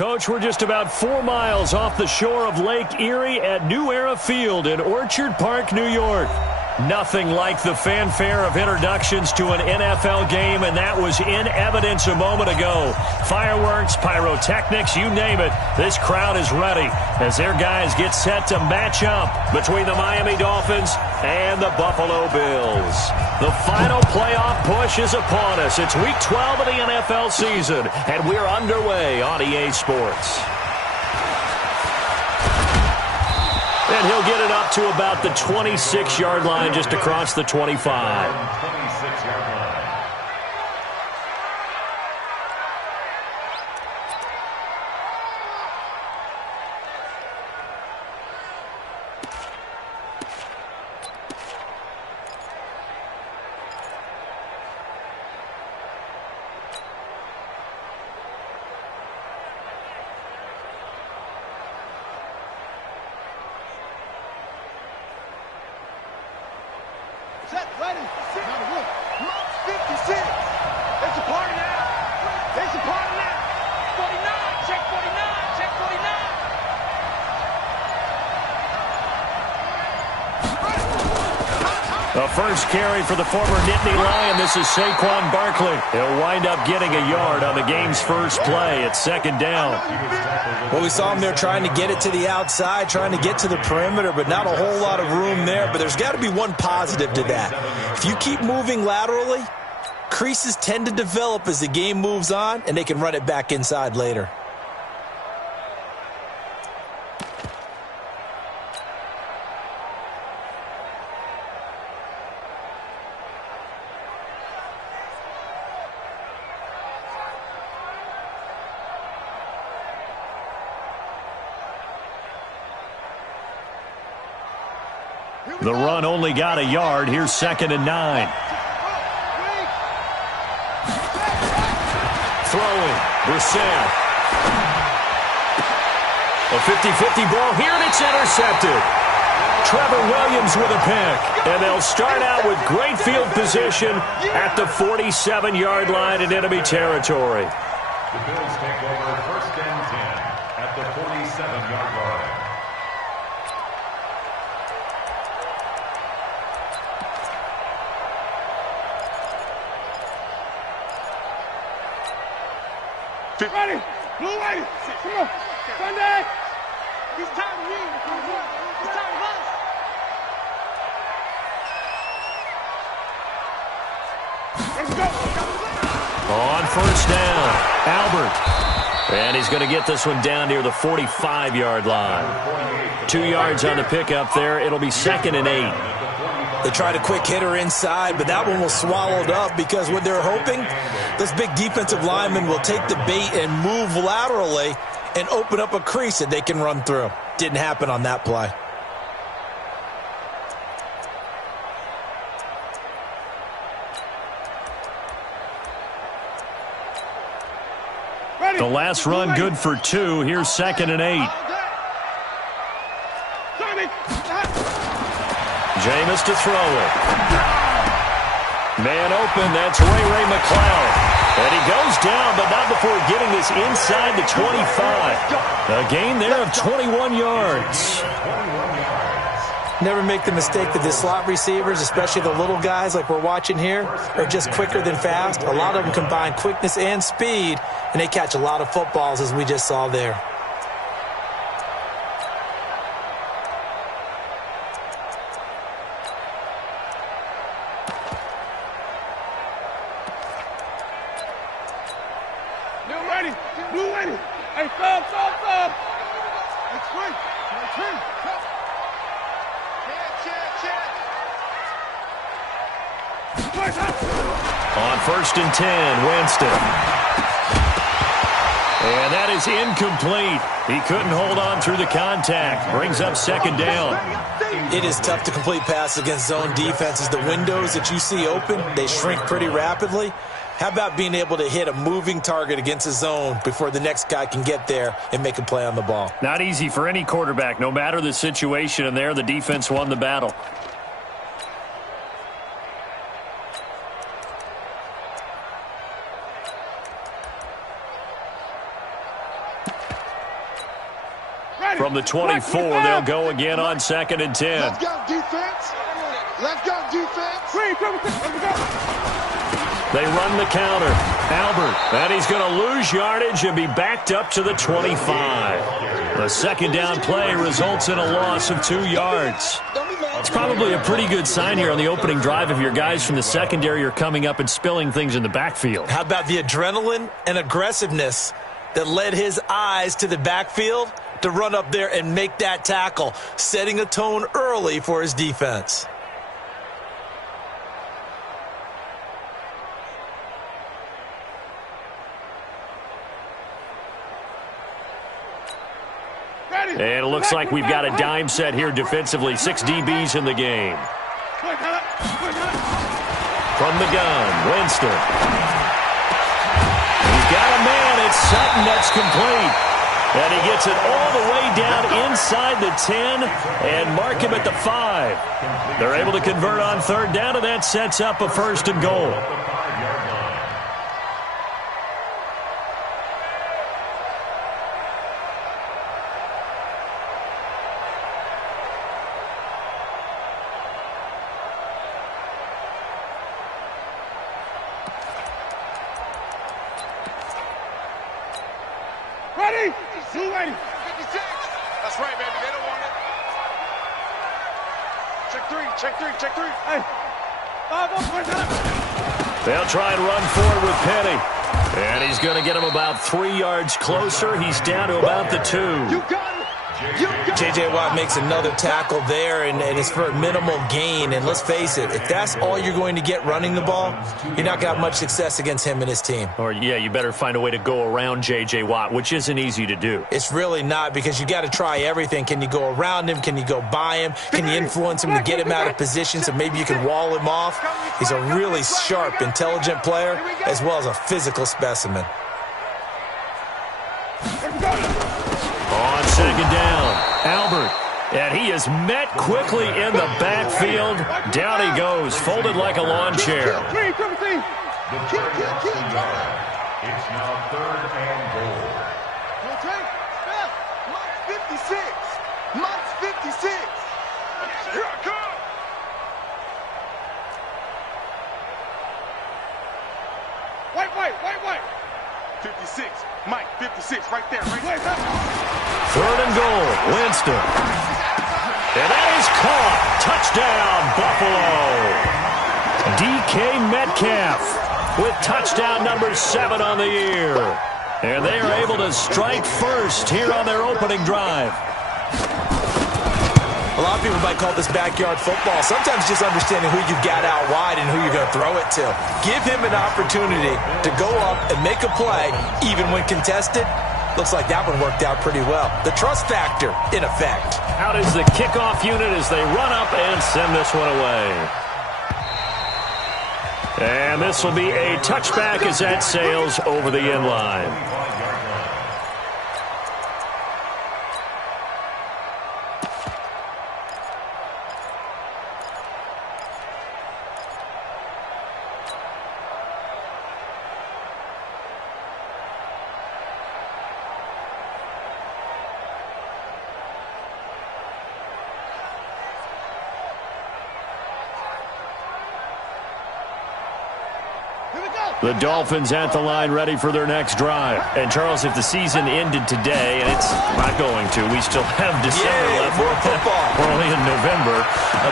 Coach, we're just about 4 miles off the shore of Lake Erie at New Era Field in Orchard Park, New York. Nothing like the fanfare of introductions to an NFL game, and that was in evidence a moment ago. Fireworks, pyrotechnics, you name it. This crowd is ready as their guys get set to match up between the Miami Dolphins and the Buffalo Bills. The final playoff push is upon us. It's Week 12 of the NFL season, and we're underway on EA Sports. And he'll get it up to about the 26-yard line, just across the 25. 26-yard line. Set, ready, sit. Now look, 56. It's a party now. It's a party now. 49, check 49, check 49. The first carry for the former Nittany Lion. This is Saquon Barkley. He'll wind up getting a yard on the game's first play. It's second down. Well, we saw him there trying to get it to the outside, trying to get to the perimeter, but not a whole lot of room there. But there's got to be one positive to that. If you keep moving laterally, creases tend to develop as the game moves on, and they can run it back inside later. The run only got a yard. Here's 2nd and 9. Throwing. Brissett. A 50-50 ball here, and it's intercepted. Trevor Williams with a pick. And they'll start out with great field position at the 47-yard line in enemy territory. The Bills take over 1st and 10 at the 47-yard line. Ready, blue ready. Come on, Sunday. It's time to win. It's time to us. Let's go. On first down, Albert. And he's going to get this one down near the 45-yard line. 2 yards on the pickup there. It'll be 2nd and 8. They tried a quick hitter inside, but that one was swallowed up because what they're hoping, those big defensive linemen will take the bait and move laterally and open up a crease that they can run through. Didn't happen on that play. The last run good for 2. Here's 2nd and 8. Jameis to throw it. Man open, that's Ray McCloud. And he goes down, but not before getting this inside the 25. A gain there of 21 yards. Never make the mistake that the slot receivers, especially the little guys like we're watching here, are just quicker than fast. A lot of them combine quickness and speed, and they catch a lot of footballs, as we just saw there. Blue ready. Hey, thumb. It's free. On 1st and 10, Winston. And that is incomplete. He couldn't hold on through the contact. Brings up 2nd down. It is tough to complete passes against zone defenses. The windows that you see open, they shrink pretty rapidly. How about being able to hit a moving target against a zone before the next guy can get there and make a play on the ball? Not easy for any quarterback, no matter the situation, and there the defense won the battle. From the 24, they'll go again on 2nd and 10. Let's go, defense. Let's go, defense. They run the counter. Albert, and he's going to lose yardage and be backed up to the 25. The second down play results in a loss of 2 yards. It's probably a pretty good sign here on the opening drive if your guys from the secondary are coming up and spilling things in the backfield. How about the adrenaline and aggressiveness that led his eyes to the backfield to run up there and make that tackle, setting a tone early for his defense. And it looks like we've got a dime set here defensively. 6 DBs in the game. From the gun, Winston. He's got a man. It's Sutton that's complete. And he gets it all the way down inside the 10 and mark him at the 5. They're able to convert on 3rd down, and that sets up a 1st and goal. Ready? 280. 56. That's right, baby. They don't want it. Check 3. Check 3. Check 3. Hey. They'll try and run forward with Penny. And he's going to get him about 3 yards closer. He's down to about the 2. You got it. J.J. Watt makes another tackle there, and it's for a minimal gain. And let's face it, if that's all you're going to get running the ball, you're not going to have much success against him and his team. Or, yeah, you better find a way to go around J.J. Watt, which isn't easy to do. It's really not, because you got to try everything. Can you go around him? Can you go by him? Can you influence him to get him out of position so maybe you can wall him off? He's a really sharp, intelligent player, as well as a physical specimen. On 2nd down, Albert. And he is met quickly in the backfield. Down he goes, folded like a lawn chair. The it's now 3rd and goal. Okay, step. Mike's 56. Mike's 56. Here I come. Wait. 56. Mike, 56. Right there. Right there. 3rd and goal, Winston. And that is caught. Touchdown, Buffalo. DK Metcalf with touchdown number 7 on the year. And they are able to strike first here on their opening drive. A lot of people might call this backyard football. Sometimes just understanding who you've got out wide and who you're going to throw it to. Give him an opportunity to go up and make a play, even when contested. Looks like that one worked out pretty well. The trust factor in effect. Out is the kickoff unit as they run up and send this one away. And this will be a touchback as that sails over the end line. The Dolphins at the line ready for their next drive. And, Charles, if the season ended today, and it's not going to, we still have December left. More football. We're only in November.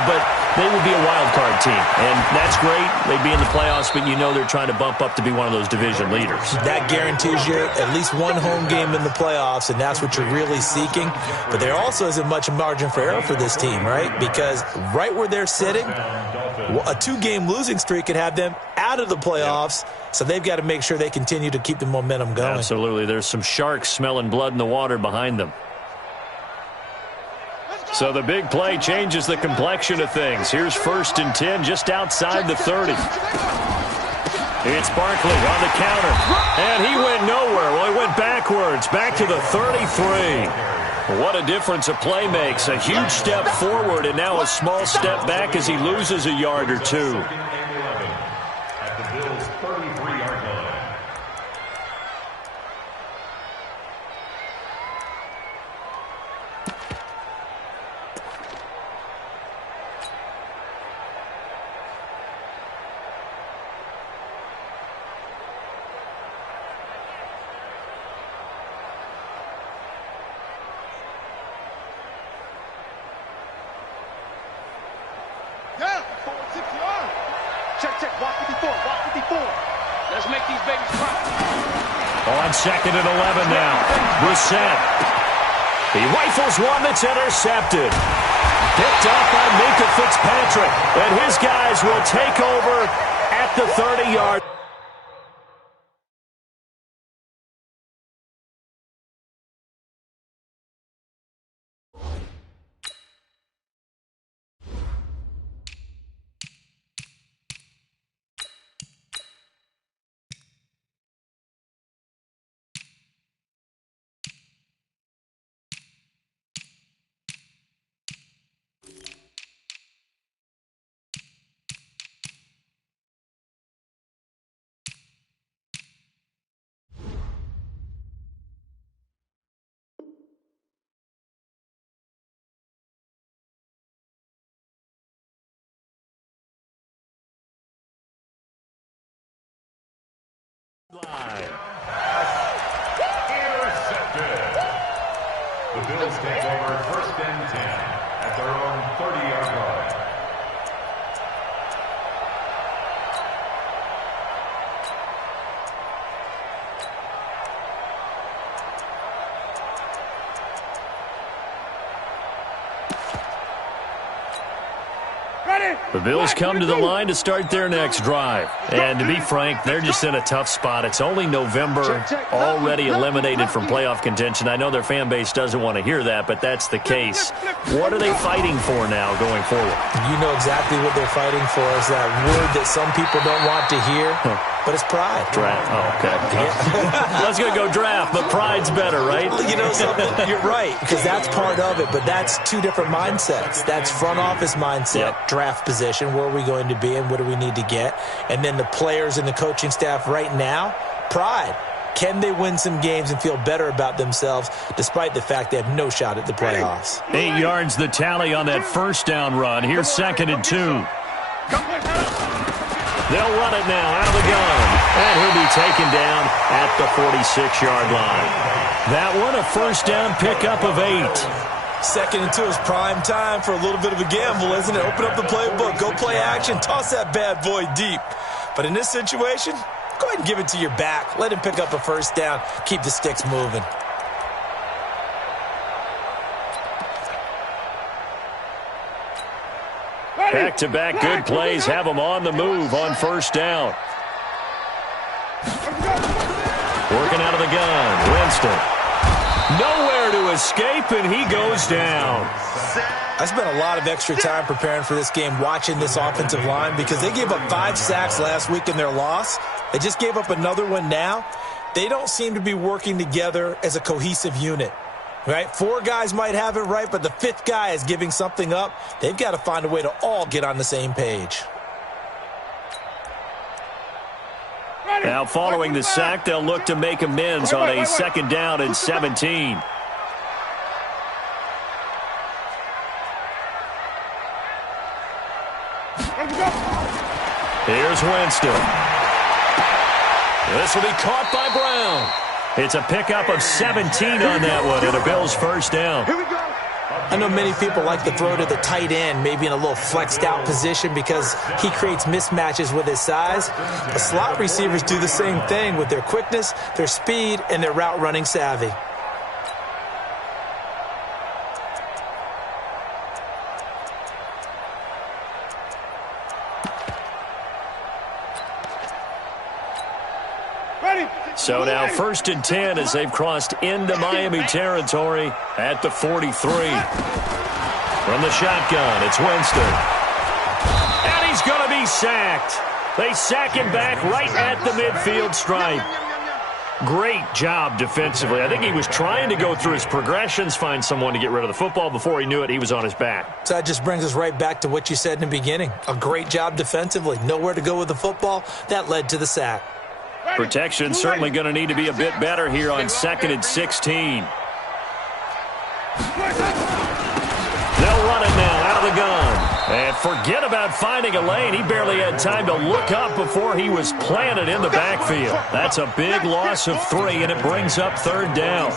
But they would be a wild card team. And that's great. They'd be in the playoffs, but you know they're trying to bump up to be one of those division leaders. That guarantees you at least one home game in the playoffs, and that's what you're really seeking. But there also isn't much margin for error for this team, right? Because right where they're sitting, a 2-game losing streak could have them out of the playoffs. So they've got to make sure they continue to keep the momentum going. Absolutely. There's some sharks smelling blood in the water behind them. So the big play changes the complexion of things. Here's 1st and 10 just outside the 30. It's Barkley on the counter. And he went nowhere. Well, he went backwards, back to the 33. What a difference a play makes. A huge step forward and now a small step back as he loses a yard or 2. make these babies cry. On 2nd and 11 now. Brissett. He rifles one that's intercepted. Picked up by Minkah Fitzpatrick. And his guys will take over at the 30-yard. Intercepted. The Bills take over 1st and 10 at their own 30-yard line. The Bills come to the line to start their next drive. And to be frank, they're just in a tough spot. It's only November, already eliminated from playoff contention. I know their fan base doesn't want to hear that, but that's the case. What are they fighting for now going forward? You know exactly what they're fighting for. Is that word that some people don't want to hear, but it's pride. Draft. Oh, okay. Let's go draft, but pride's better, right? You know something? You're right, because that's part of it, but that's two different mindsets. That's front office mindset, draft position, where are we going to be and what do we need to get? And then the players and the coaching staff right now, pride. Can they win some games and feel better about themselves despite the fact they have no shot at the playoffs? 8 yards the tally on that first down run. Here's 2nd and 2. They'll run it now out of the gun. And he'll be taken down at the 46-yard line. That one a first down pickup of 8. 2nd and 2 is prime time for a little bit of a gamble, isn't it? Open up the playbook, go play action, toss that bad boy deep. But in this situation, go ahead and give it to your back. Let him pick up a first down. Keep the sticks moving. Back-to-back good plays have them on the move on first down. Working out of the gun, Winston. Nowhere to escape, and he goes down. I spent a lot of extra time preparing for this game, watching this offensive line, because they gave up 5 sacks last week in their loss. They just gave up another one now. They don't seem to be working together as a cohesive unit. Right? 4 guys might have it right, but the 5th guy is giving something up. They've got to find a way to all get on the same page. Now, following the sack, they'll look to make amends on a 2nd down and 17. Here's Winston. This will be caught by Brown. It's a pickup of 17 on that one, and a Bills first down. I know many people like to throw to the tight end, maybe in a little flexed out position because he creates mismatches with his size. But slot receivers do the same thing with their quickness, their speed, and their route running savvy. So now 1st and 10 as they've crossed into Miami territory at the 43. From the shotgun, it's Winston. And he's going to be sacked. They sack him back right at the midfield stripe. Great job defensively. I think he was trying to go through his progressions, find someone to get rid of the football. Before he knew it, he was on his back. So that just brings us right back to what you said in the beginning. A great job defensively. Nowhere to go with the football. That led to the sack. Protection certainly going to need to be a bit better here on 2nd and 16. They'll run it now out of the gun. And forget about finding a lane. He barely had time to look up before he was planted in the backfield. That's a big loss of 3, and it brings up 3rd down.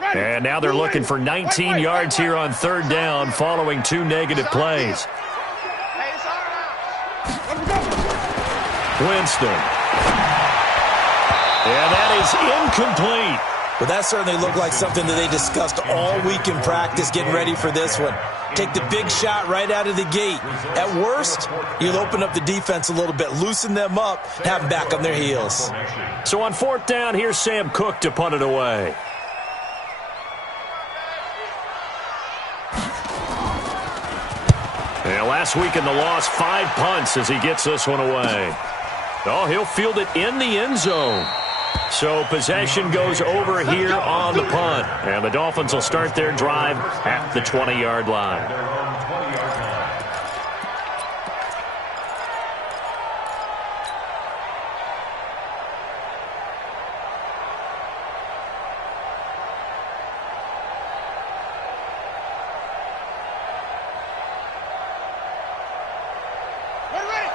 And now they're looking for 19 yards here on third down following 2 negative plays. Winston. And that is incomplete. But that certainly looked like something that they discussed all week in practice, getting ready for this one. Take the big shot right out of the gate. At worst, you'll open up the defense a little bit, loosen them up, have them back on their heels. So on fourth down, here's Sam Cook to punt it away. And last week in the loss, 5 punts as he gets this one away. Oh, he'll field it in the end zone. So possession goes over here on the punt. And the Dolphins will start their drive at the 20-yard line.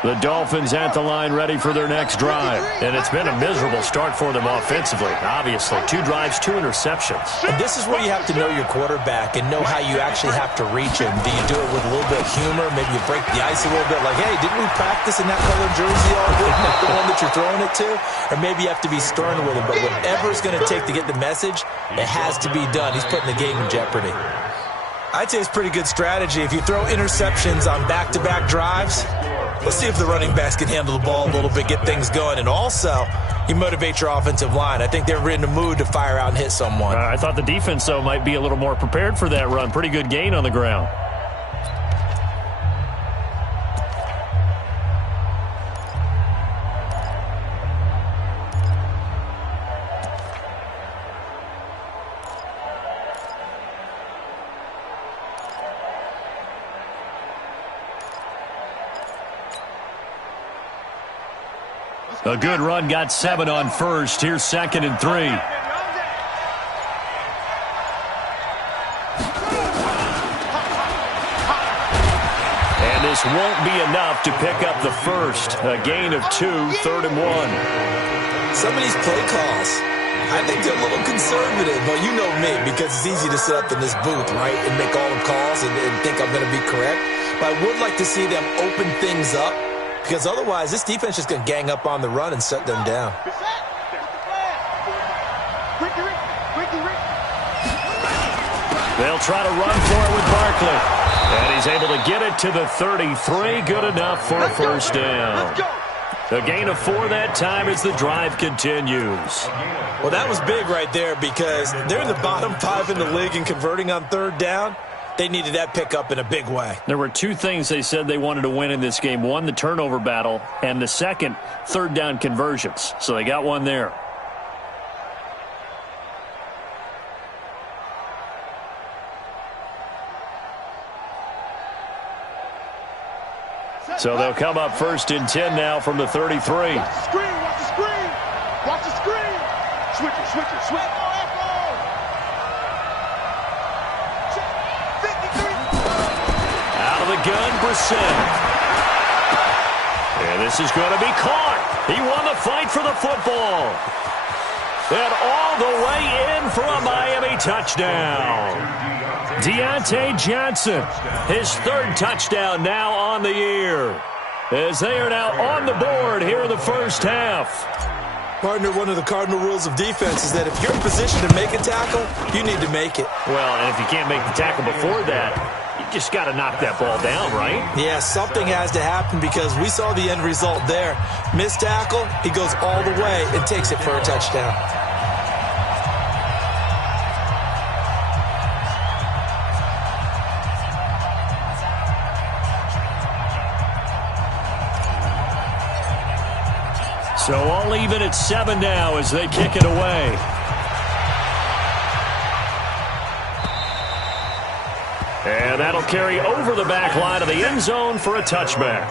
The Dolphins at the line ready for their next drive. And it's been a miserable start for them offensively. Obviously, 2 drives, 2 interceptions. And this is where you have to know your quarterback and know how you actually have to reach him. Do you do it with a little bit of humor? Maybe you break the ice a little bit like, hey, didn't we practice in that colored jersey all week? Not the one that you're throwing it to? Or maybe you have to be stern with him. But whatever it's going to take to get the message, it has to be done. He's putting the game in jeopardy. I'd say it's pretty good strategy. If you throw interceptions on back-to-back drives, let's see if the running backs can handle the ball a little bit, get things going. And also, you motivate your offensive line. I think they're in the mood to fire out and hit someone. I thought the defense, though, might be a little more prepared for that run. Pretty good gain on the ground. A good run, got 7 on first. Here's 2nd and 3. And this won't be enough to pick up the first. A gain of 2, 3rd and 1. Some of these play calls, I think they're a little conservative. But you know me, because it's easy to sit up in this booth, right, and make all the calls and think I'm going to be correct. But I would like to see them open things up. Because otherwise, this defense is going to gang up on the run and shut them down. They'll try to run for it with Barkley. And he's able to get it to the 33. Good enough for a first down. A gain of 4 that time as the drive continues. Well, that was big right there because they're in the bottom 5 in the league in converting on third down. They needed that pickup in a big way. There were 2 things they said they wanted to win in this game. One, the turnover battle, and the second, third down conversions. So they got one there. So they'll come up 1st and 10 now from the 33. Watch the screen, watch the screen. Watch the screen. Switch it, switch it, switch it. Out of the gun, Brissett. And this is going to be caught. He won the fight for the football. And all the way in for a Miami touchdown. Deontay Johnson, his 3rd touchdown now on the year. As they are now on the board here in the first half. Partner, one of the cardinal rules of defense is that if you're in position to make a tackle, you need to make it. Well, and if you can't make the tackle before that, you just got to knock that ball down, right? Yeah, something has to happen because we saw the end result there. Missed tackle, he goes all the way and takes it for a touchdown. So all even at 7 now as they kick it away. And that'll carry over the back line of the end zone for a touchback.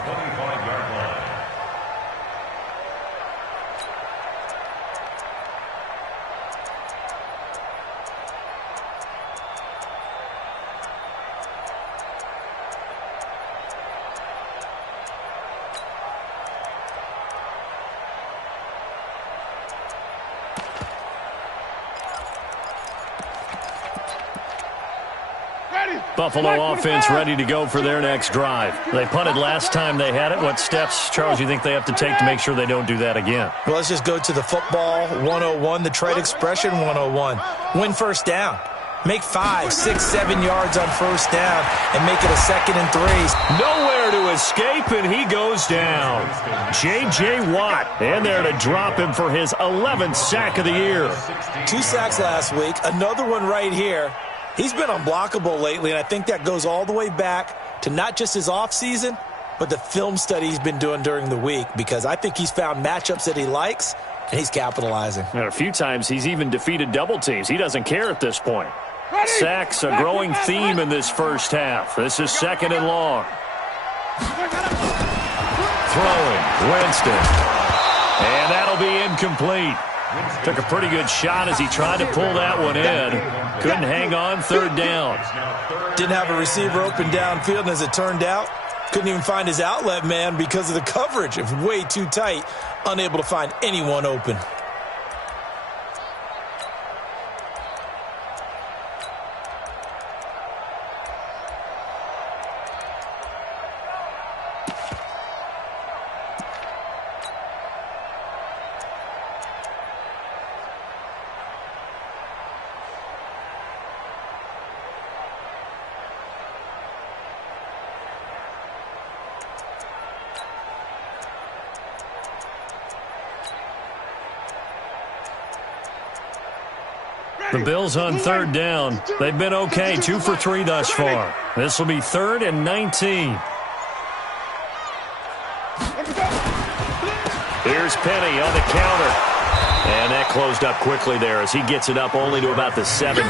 Buffalo offense ready to go for their next drive. They punted last time they had it. What steps, Charles, you think they have to take to make sure they don't do that again? Well, let's just go to the football 101, the trade expression 101. Win first down. Make 5, 6, 7 yards on first down and make it a 2nd and 3. Nowhere to escape, and he goes down. J.J. Watt in there to drop him for his 11th sack of the year. 2 sacks last week, another one right here. He's been unblockable lately, and I think that goes all the way back to not just his offseason, but the film study he's been doing during the week, because I think he's found matchups that he likes, and he's capitalizing. And a few times he's even defeated double teams. He doesn't care at this point. Sacks, a growing theme in this first half. This is 2nd and long. Throwing, Winston. And that'll be incomplete. Took a pretty good shot as he tried to pull that one in. Couldn't hang on, 3rd down. Didn't have a receiver open downfield, and as it turned out, couldn't even find his outlet man because of the coverage. It was way too tight, unable to find anyone open. The Bills on 3rd down. They've been okay, 2 for 3 thus far. This will be 3rd and 19. Here's Penny on the counter. And that closed up quickly there as he gets it up only to about the 17.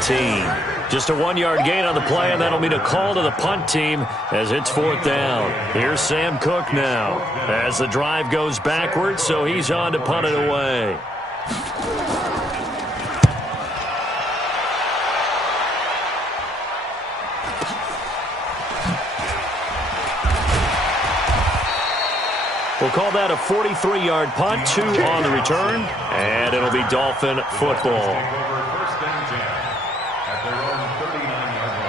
Just a 1-yard gain on the play, and that'll mean a call to the punt team as it's 4th down. Here's Sam Cook now as the drive goes backwards, so he's on to punt it away. We'll call that a 43-yard punt, 2 on the return, and it'll be Dolphin football. First and 10 at their own 39-yard line.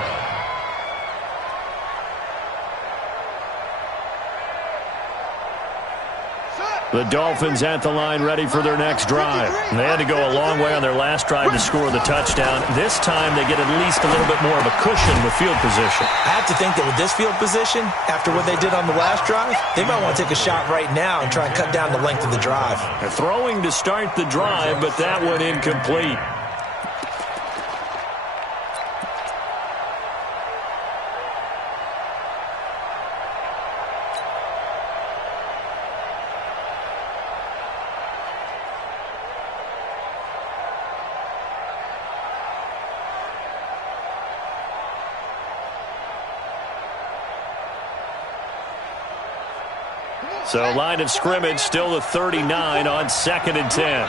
The Dolphins at the line ready for their next drive. They had to go a long way on their last drive to score the touchdown. This time they get at least a little bit more of a cushion with field position. I have to think that with this field position, after what they did on the last drive, they might want to take a shot right now and try and cut down the length of the drive. They're throwing to start the drive, but that one incomplete. So line of scrimmage still the 39 on 2nd and 10.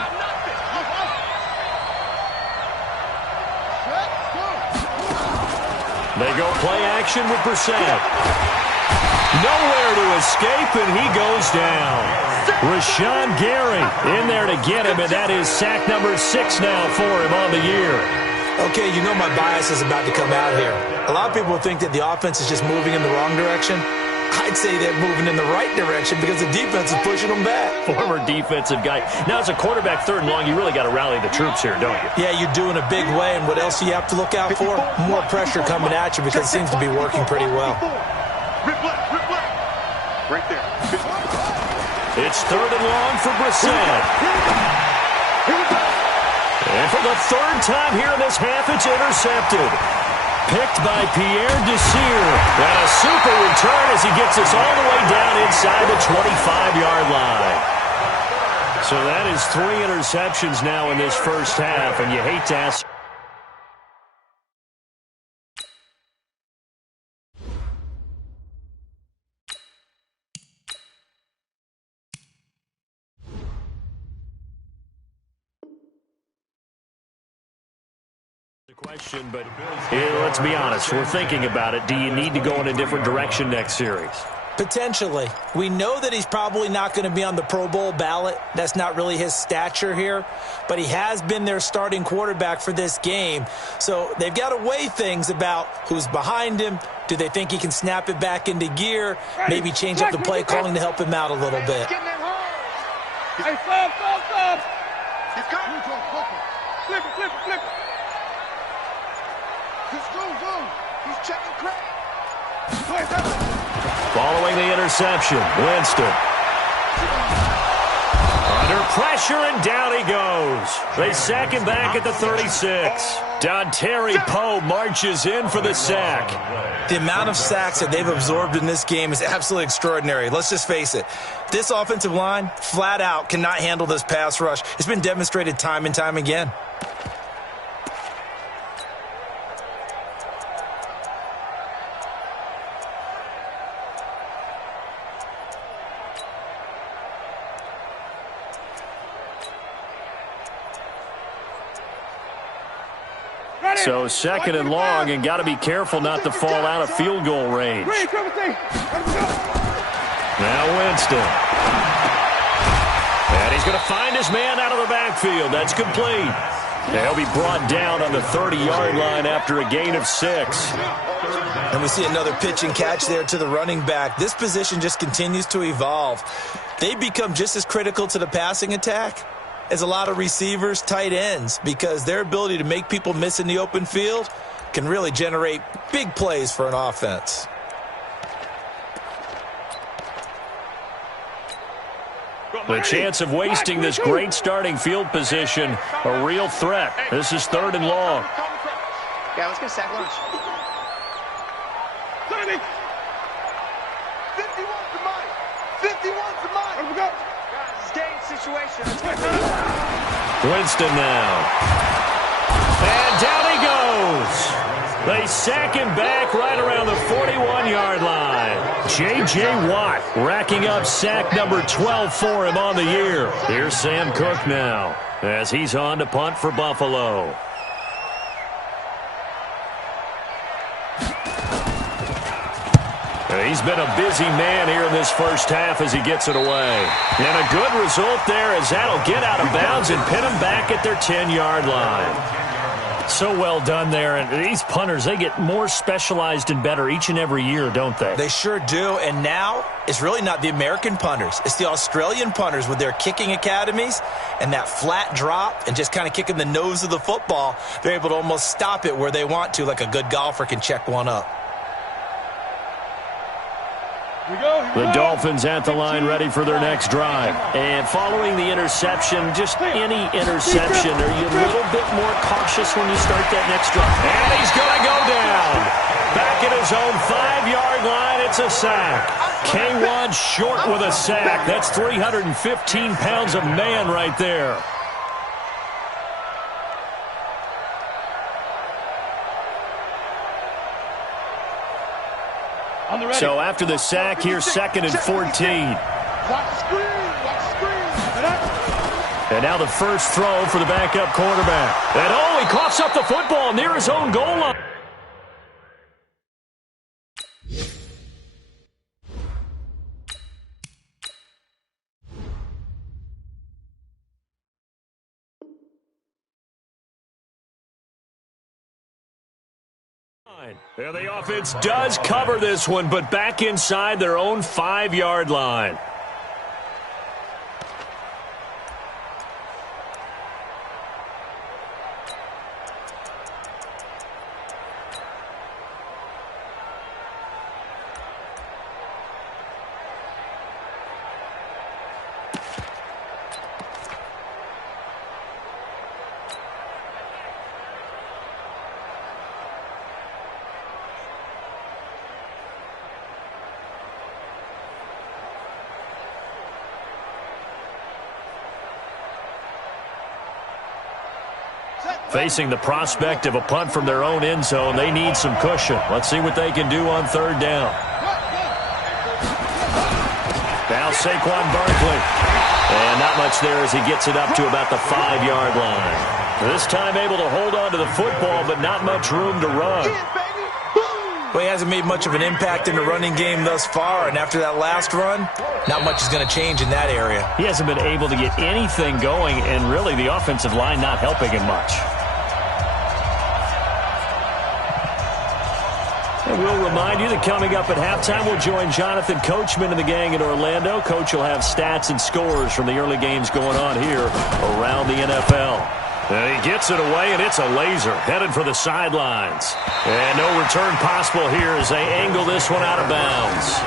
They go play action with Brissett. Nowhere to escape, and he goes down. Rashawn Gary in there to get him, and that is sack number 6 now for him on the year. Okay, you know my bias is about to come out here. A lot of people think that the offense is just moving in the wrong direction. I'd say they're moving in the right direction because the defense is pushing them back. Former defensive guy. Now, as a quarterback 3rd and long, you really got to rally the troops here, don't you? Yeah, you do in a big way, and what else do you have to look out for? More pressure coming at you because it seems to be working pretty well. Right there. It's 3rd and long for Brissett. And for the 3rd time here in this half, it's intercepted. Picked by Pierre Desir. And a super return as he gets us all the way down inside the 25-yard line. So that is 3 interceptions now in this first half, and you hate to ask. Question, but let's be honest, we're thinking about it. Do you need to go in a different direction next series? Potentially. We know that he's probably not going to be on the Pro Bowl ballot. That's not really his stature here. But he has been their starting quarterback for this game. So they've got to weigh things about who's behind him. Do they think he can snap it back into gear? Maybe change up the play calling to help him out a little bit. Hey, stop. He's coming. Flip it. He's checking crack. Following the interception, Winston. Under pressure, and down he goes. They sack him back at the 36. Dontari Poe marches in for the sack. The amount of sacks that they've absorbed in this game is absolutely extraordinary. Let's just face it. This offensive line, flat out, cannot handle this pass rush. It's been demonstrated time and time again. So second and long, and got to be careful not to fall out of field goal range. Now Winston. And he's going to find his man out of the backfield. That's complete. He'll be brought down on the 30-yard line after a gain of 6. And we see another pitch and catch there to the running back. This position just continues to evolve. They become just as critical to the passing attack as a lot of receivers, tight ends, because their ability to make people miss in the open field can really generate big plays for an offense. The chance of wasting this great starting field position, a real threat. This is third and long. Yeah, let's get a sack lunch. 51's the money. 51's the money. Where we go? Guys, it's game situation. Winston now. And down he goes. They sack him back right around the 41-yard line. J.J. Watt racking up sack number 12 for him on the year. Here's Sam Cook now as he's on to punt for Buffalo. He's been a busy man here in this first half as he gets it away. And a good result there as that'll get out of bounds and pin him back at their 10-yard line. So well done there. And these punters, they get more specialized and better each and every year, don't they? They sure do. And now it's really not the American punters. It's the Australian punters with their kicking academies and that flat drop and just kind of kicking the nose of the football. They're able to almost stop it where they want to, like a good golfer can check one up. The Dolphins at the line ready for their next drive. And following the interception, just any interception, are you a little bit more cautious when you start that next drive? And he's going to go down. Back at his own 5-yard line, it's a sack. K1 short with a sack. That's 315 pounds of man right there. So after the sack, here's second and 14. And now the first throw for the backup quarterback. And he coughs up the football near his own goal line. And the offense does cover this one, but back inside their own 5-yard line. Facing the prospect of a punt from their own end zone, they need some cushion. Let's see what they can do on third down. Now Saquon Barkley. And not much there as he gets it up to about the 5-yard line. This time able to hold on to the football, but not much room to run. Well, he hasn't made much of an impact in the running game thus far, and after that last run, not much is going to change in that area. He hasn't been able to get anything going, and really the offensive line not helping him much. And we'll remind you that coming up at halftime, we'll join Jonathan Coachman and the gang in Orlando. Coach will have stats and scores from the early games going on here around the NFL. And he gets it away, and it's a laser headed for the sidelines. And no return possible here as they angle this one out of bounds.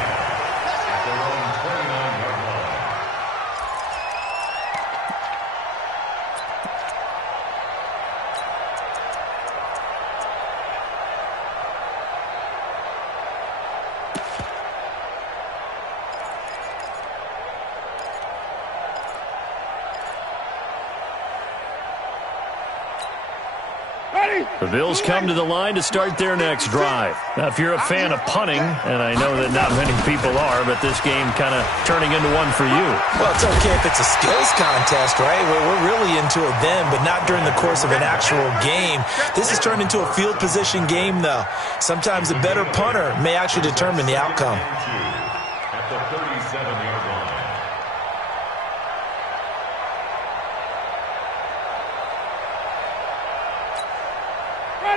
The Bills come to the line to start their next drive. Now, if you're a fan of punting, and I know that not many people are, but this game kind of turning into one for you. Well, it's okay if it's a skills contest, right? We're really into it then, but not during the course of an actual game. This has turned into a field position game, though. Sometimes the better punter may actually determine the outcome. At the 37-yard line.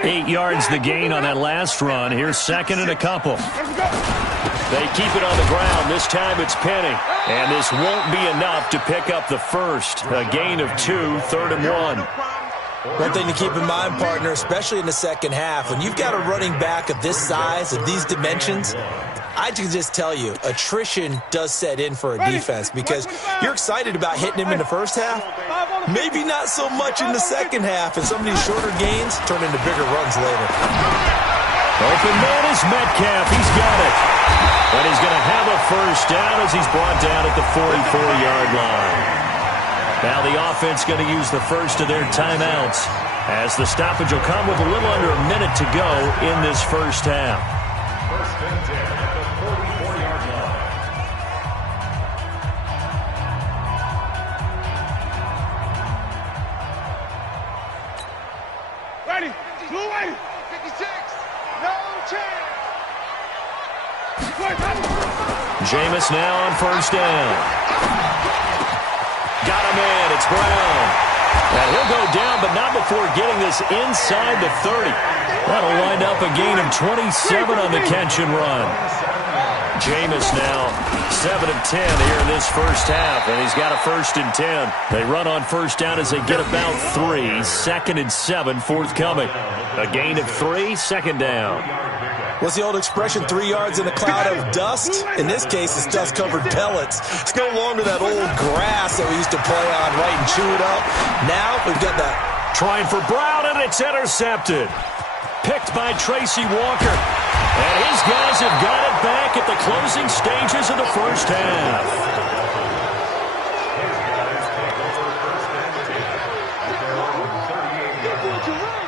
8 yards the gain on that last run. Here's second and a couple. They keep it on the ground. This time it's Penny. And this won't be enough to pick up the first. A gain of 2, 3rd and 1. One thing to keep in mind, partner, especially in the second half, when you've got a running back of this size, of these dimensions, I can just tell you, attrition does set in for a defense because you're excited about hitting him in the first half. Maybe not so much in the second half, and some of these shorter gains turn into bigger runs later. Open man is Metcalf. He's got it. And he's going to have a first down as he's brought down at the 44-yard line. Now the offense going to use the first of their timeouts as the stoppage will come with a little under a minute to go in this first half. First and 10 at the 44-yard line. Ready, blue way, 56, no chance. Jameis now on first down. Got a man, it's Brown. And he'll go down, but not before getting this inside the 30. That'll wind up a gain of 27 on the catch and run. Jameis now 7 of 10 here in this first half, and he's got a 1st and 10. They run on first down as they get about 3. 2nd and 7 forthcoming. A gain of 3, 2nd down. What's the old expression, 3 yards in a cloud of dust? In this case, it's dust-covered pellets. It's no longer that old grass that we used to play on, right, and chew it up. Now we've got that. Trying for Brown, and it's intercepted. Picked by Tracy Walker. And his guys have got it back at the closing stages of the first half. His guys take over first and 10 at their own 38-yard line.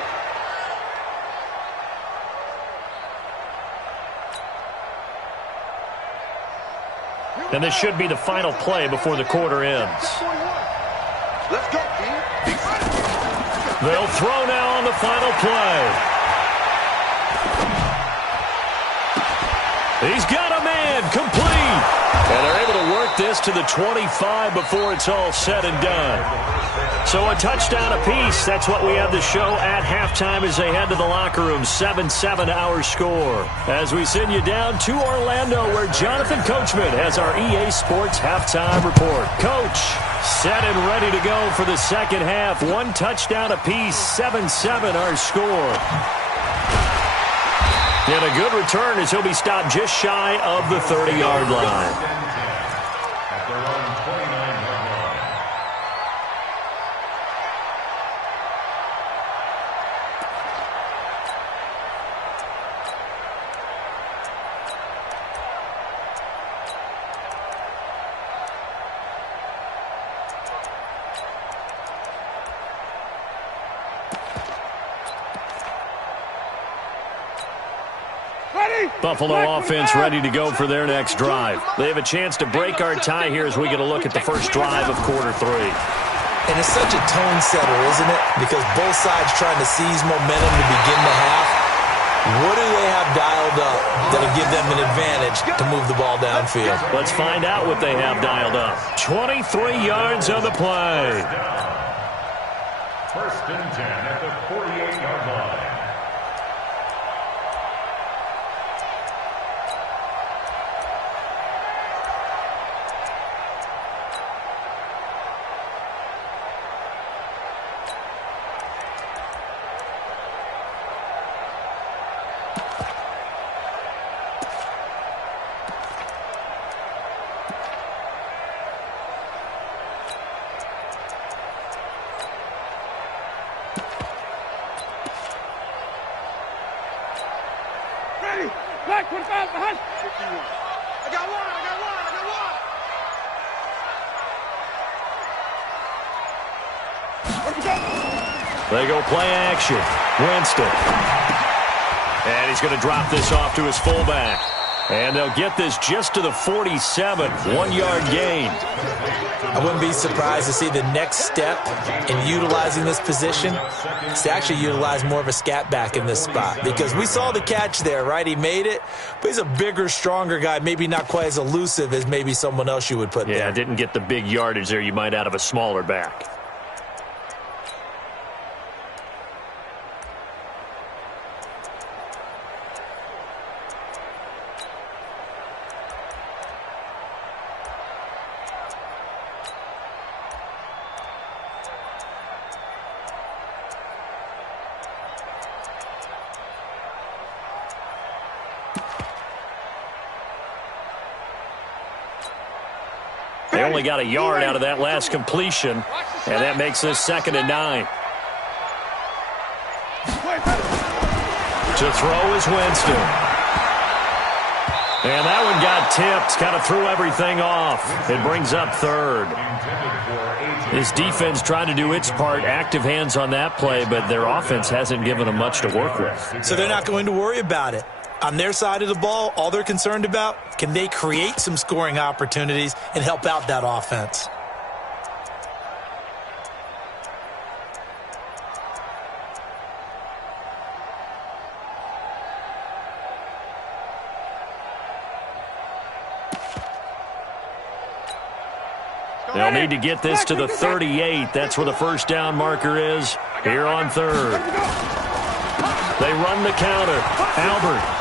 And this should be the final play before the quarter ends. Let's go, team. They'll throw now on the final play. He's got a man, complete. And they're able to work this to the 25 before it's all said and done. So a touchdown apiece. That's what we have to show at halftime as they head to the locker room. 7-7 our score. As we send you down to Orlando where Jonathan Coachman has our EA Sports halftime report. Coach, set and ready to go for the second half. 1 touchdown apiece. 7-7 our score. And a good return as he'll be stopped just shy of the 30-yard line. At their own 29-yard line. Buffalo offense ready to go for their next drive. They have a chance to break our tie here as we get a look at the first drive of quarter 3. And it's such a tone setter, isn't it? Because both sides trying to seize momentum to begin the half. What do they have dialed up that'll give them an advantage to move the ball downfield? Let's find out what they have dialed up. 23 yards on the play. First and 10 at the 48-yard line. Black 25 behind. 51. I got one. They go play action. Winston. And he's going to drop this off to his fullback. And they'll get this just to the 47. 1-yard gain. I wouldn't be surprised to see the next step in utilizing this position is to actually utilize more of a scat back in this spot. Because we saw the catch there, right? He made it, but he's a bigger, stronger guy, maybe not quite as elusive as maybe someone else you would put there. Yeah, didn't get the big yardage there you might out of a smaller back. They only got a yard out of that last completion, and that makes this 2nd and 9. To throw is Winston. And that one got tipped, kind of threw everything off. It brings up 3rd. This defense trying to do its part, active hands on that play, but their offense hasn't given them much to work with. So they're not going to worry about it. On their side of the ball, all they're concerned about, can they create some scoring opportunities and help out that offense? They'll need to get this to the 38. That's where the first down marker is here on 3rd. They run the counter. Albert.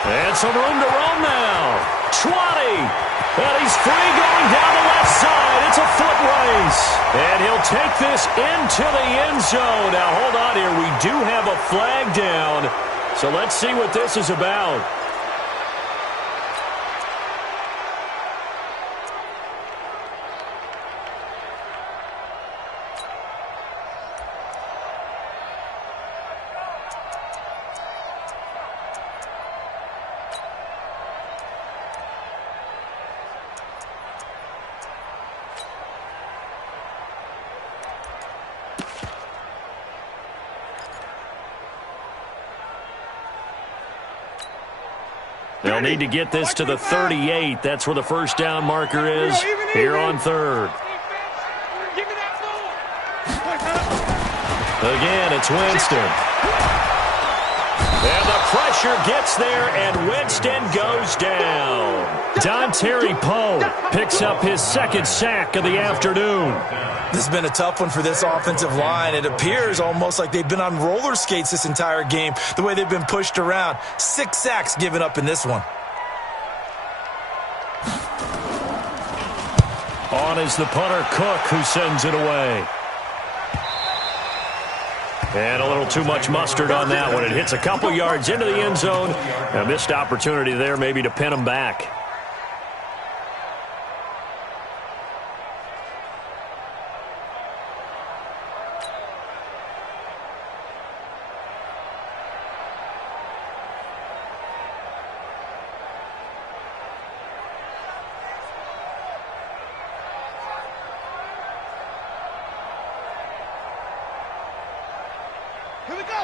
And some room to run now. 20. And he's free going down the left side. It's a foot race. And he'll take this into the end zone. Now, hold on here. We do have a flag down. So let's see what this is about. They'll need to get this to the 38. That's where the first down marker is here on 3rd. Again, it's Winston. And the pressure gets there, and Winston goes down. Dontari Poe picks up his 2nd sack of the afternoon. This has been a tough one for this offensive line. It appears almost like they've been on roller skates this entire game, the way they've been pushed around. 6 sacks given up in this one. On is the punter, Cook, who sends it away. And a little too much mustard on that one. It hits a couple yards into the end zone. A missed opportunity there maybe to pin them back.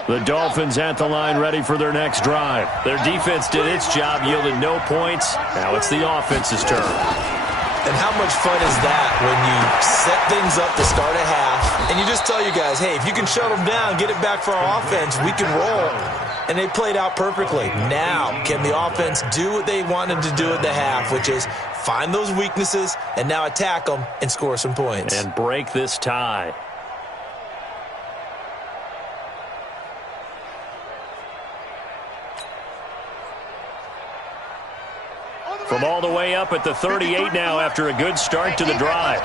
The Dolphins at the line ready for their next drive. Their defense did its job, yielded no points. Now it's the offense's turn. And how much fun is that when you set things up to start a half and you just tell you guys, hey, if you can shut them down, get it back for our offense, we can roll. and they played out perfectly. Now, can the offense do what they wanted to do at the half, which is find those weaknesses and now attack them and score some points. And break this tie. From all the way up at the 38 now after a good start to the drive.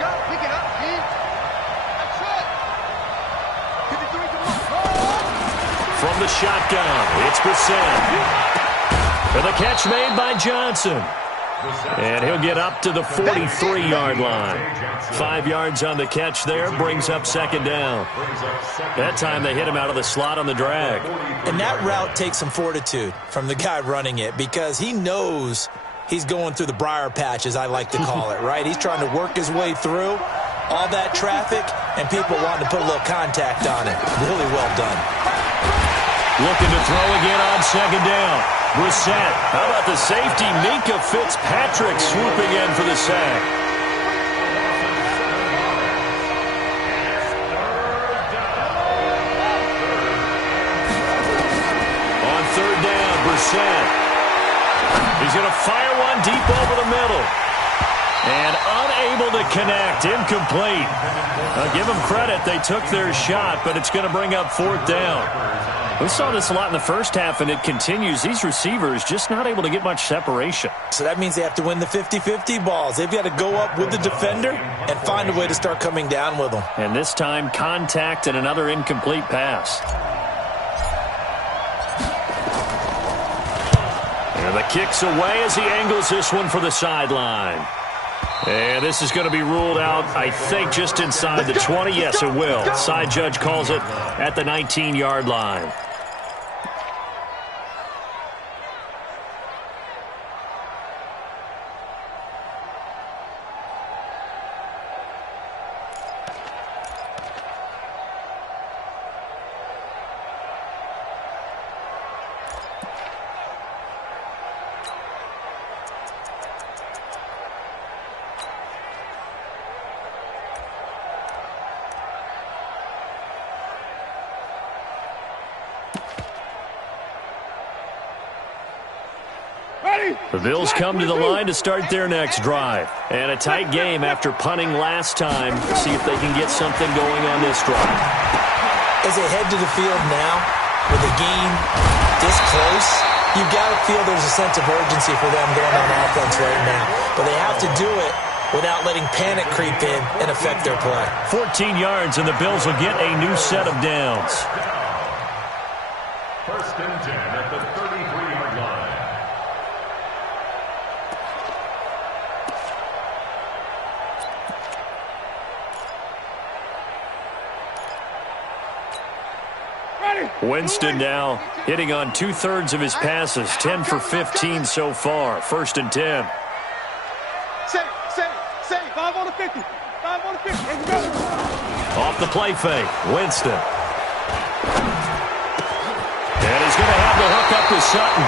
From the shotgun, it's Brissett. For the catch made by Johnson. And he'll get up to the 43-yard line. 5 yards on the catch there, brings up second down. That time they hit him out of the slot on the drag. And that route takes some fortitude from the guy running it because he knows he's going through the briar patch, as I like to call it, right? He's trying to work his way through all that traffic and people wanting to put a little contact on it. Really well done. Looking to throw again on second down. Brissett. How about the safety? Minka Fitzpatrick swooping in for the sack. On third down, Brissett. He's going to fire one deep over the middle. And unable to connect. Incomplete. I'll give them credit. They took their shot, but it's going to bring up fourth down. We saw this a lot in the first half, and it continues. These receivers just not able to get much separation. So that means they have to win the 50-50 balls. They've got to go up with the defender and find a way to start coming down with them. And this time, contact and another incomplete pass. And the kick's away as he angles this one for the sideline. And this is going to be ruled out, I think, just inside the 20. Yes, it will. Side judge calls it at the 19-yard line. The Bills come to the line to start their next drive. And a tight game after punting last time. See if they can get something going on this drive. As they head to the field now, with the game this close, you've got to feel there's a sense of urgency for them going on offense right now. But they have to do it without letting panic creep in and affect their play. 14 yards, and the Bills will get a new set of downs. First and 10 at the 33-yard line. Winston now hitting on 2/3 of his passes, 10 for 15 so far. First and 10. Say, 5 on the 50. 5 on the 50. Here we go. Off the play fake, Winston. And he's going to have the hook up with Sutton.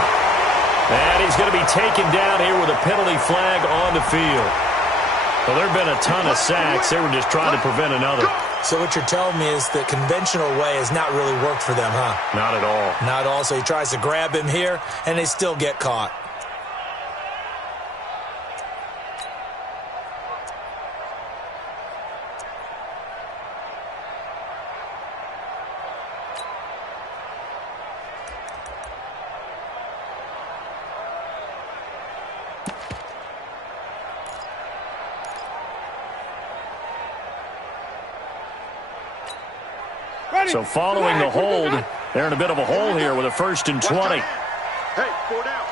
And he's going to be taken down here with a penalty flag on the field. Well, there have been a ton of sacks. They were just trying to prevent another. So what you're telling me is the conventional way has not really worked for them, huh? Not at all. Not at all. So he tries to grab him here, and they still get caught. So following the hold, they're in a bit of a hole here with a first and 20. Hey, 4 down.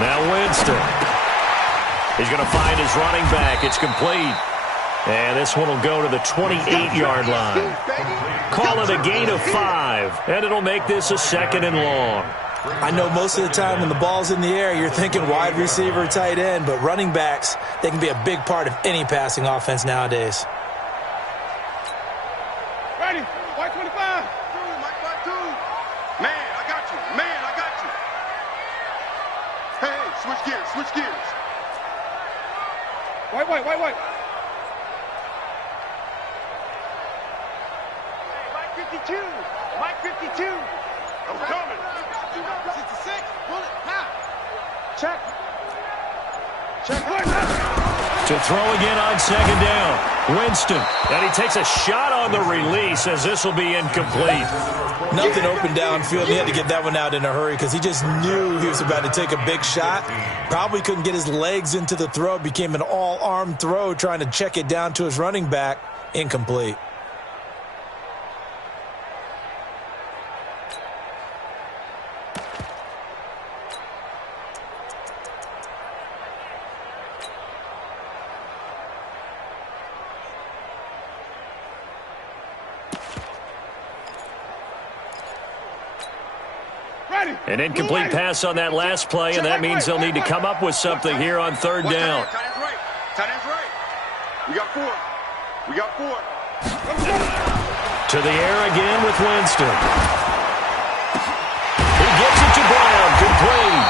Now Winston. He's going to find his running back. It's complete. And this one will go to the 28-yard line. Call it a gain of 5, and it'll make this a second and long. I know most of the time when the ball's in the air, you're thinking wide receiver, tight end, but running backs, they can be a big part of any passing offense nowadays. Ready. White 25. Mike 5-2. Man, I got you. Hey, switch gears. White. Hey, Mike 52. Come. Check. Check. To throw again on second down. Winston. And he takes a shot on the release as this will be incomplete. Nothing open downfield. He had to get that one out in a hurry because he just knew he was about to take a big shot. Probably couldn't get his legs into the throw. Became an all-arm throw trying to check it down to his running back. Incomplete. An incomplete pass on that last play, and that means they'll need to come up with something here on third down. Tight end's right. Tight end's right. We got 4. We got 4. To the air again with Winston. He gets it to Brown, complete.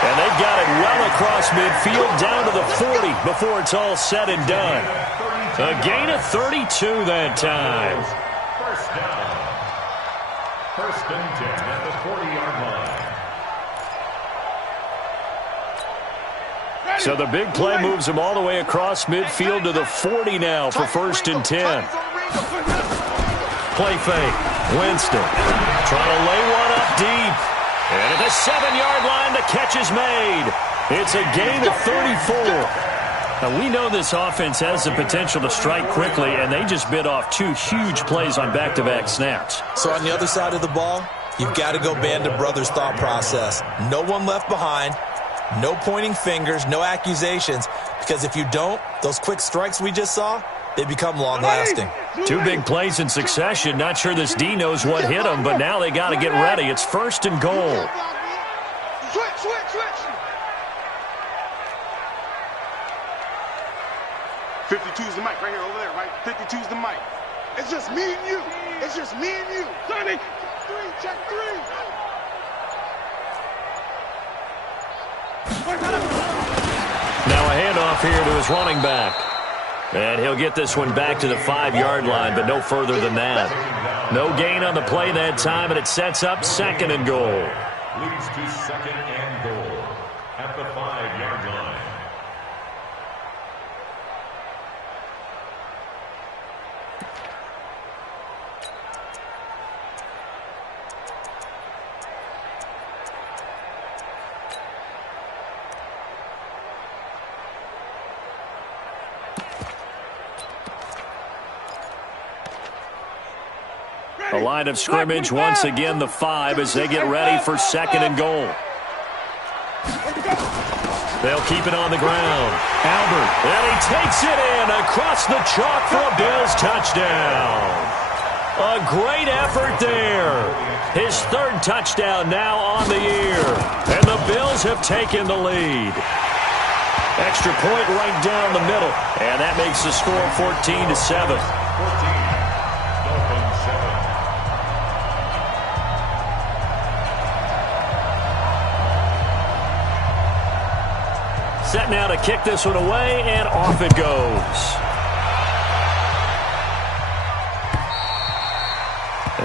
And they've got it well across midfield, down to the 40 before it's all said and done. A gain of 32 that time. First down. First and 10 at the 40-yard line. So the big play moves him all the way across midfield to the 40 now for first and 10. Play fake. Winston trying to lay one up deep. And at the 7-yard line, the catch is made. It's a gain of 34. Now, we know this offense has the potential to strike quickly, and they just bit off 2 huge plays on back-to-back snaps. So on the other side of the ball, you've got to go band of brothers thought process. No one left behind, no pointing fingers, no accusations, because if you don't, those quick strikes we just saw, they become long-lasting. 2 big plays in succession. Not sure this D knows what hit them, but now they got to get ready. It's first and goal. Switch. 52's the mic right here, over there, right? 52's the mic. It's just me and you. It's just me and you. Sonny, 3, check 3. Now a handoff here to his running back. And he'll get this one back to the 5-yard line, but no further than that. No gain on the play that time, and it sets up second and goal. Leads to second and goal at the 5-yard line. The line of scrimmage once again the 5 as they get ready for second and goal. They'll keep it on the ground. Albert, and he takes it in across the chalk for a Bills touchdown. A great effort there. His 3rd touchdown now on the year. And the Bills have taken the lead. Extra point right down the middle. And that makes the score 14-7. 14. Set now to kick this one away, and off it goes.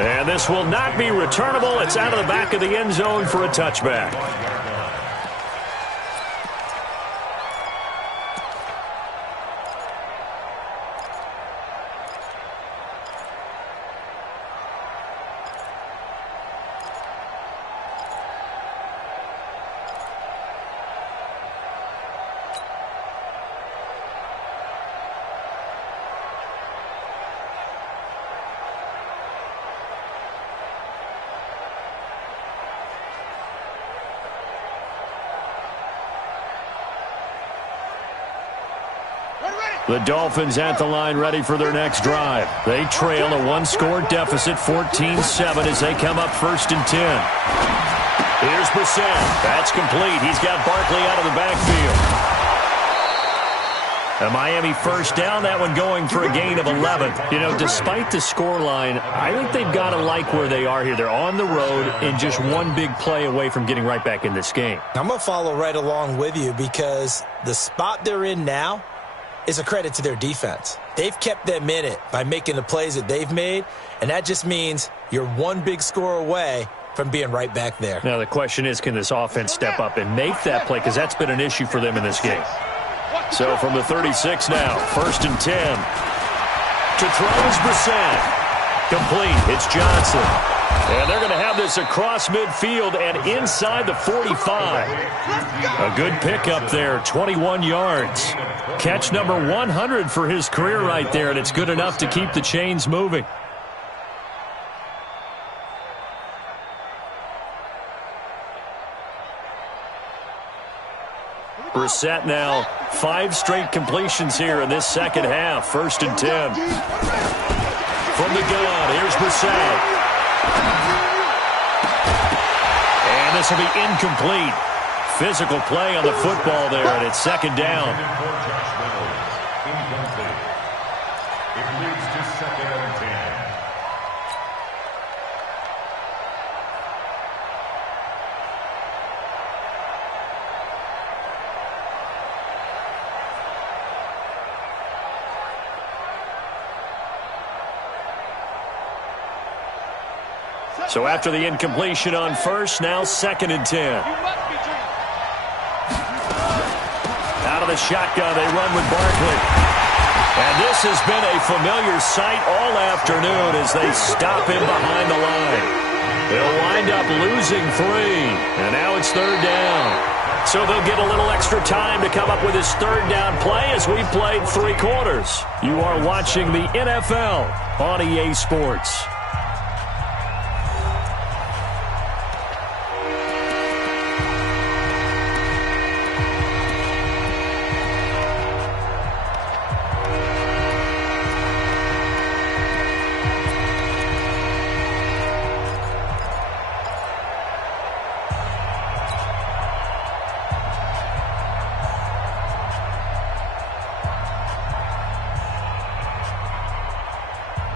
And this will not be returnable. It's out of the back of the end zone for a touchback. The Dolphins at the line ready for their next drive. They trail a 1-score deficit, 14-7 as they come up first and 10. Here's Brissett. That's complete. He's got Barkley out of the backfield. A Miami first down, that one going for a gain of 11. You know, despite the scoreline, I think they've got to like where they are here. They're on the road and just one big play away from getting right back in this game. I'm going to follow right along with you because the spot they're in now is a credit to their defense. They've kept them in it by making the plays that they've made, and that just means you're one big score away from being right back there. Now the question is, can this offense step up and make that play? Because that's been an issue for them in this game. So from the 36 now, 1st and 10. To throw is Brissett. Complete. It's Johnson. And they're going to have this across midfield and inside the 45. A good pickup there, 21 yards. Catch number 100 for his career right there, and it's good enough to keep the chains moving. Brissett now, 5 straight completions here in this second half. 1st and 10. From the gun, here's Brissett. And this will be incomplete. Physical play on the football there, and it's 2nd down. It leads to 2nd and 10. So after the incompletion on 1st, now 2nd and 10. Out of the shotgun, they run with Barkley. And this has been a familiar sight all afternoon as they stop him behind the line. They'll wind up losing 3, and now it's 3rd down. So they'll get a little extra time to come up with his 3rd down play as we played 3 quarters. You are watching the NFL on EA Sports.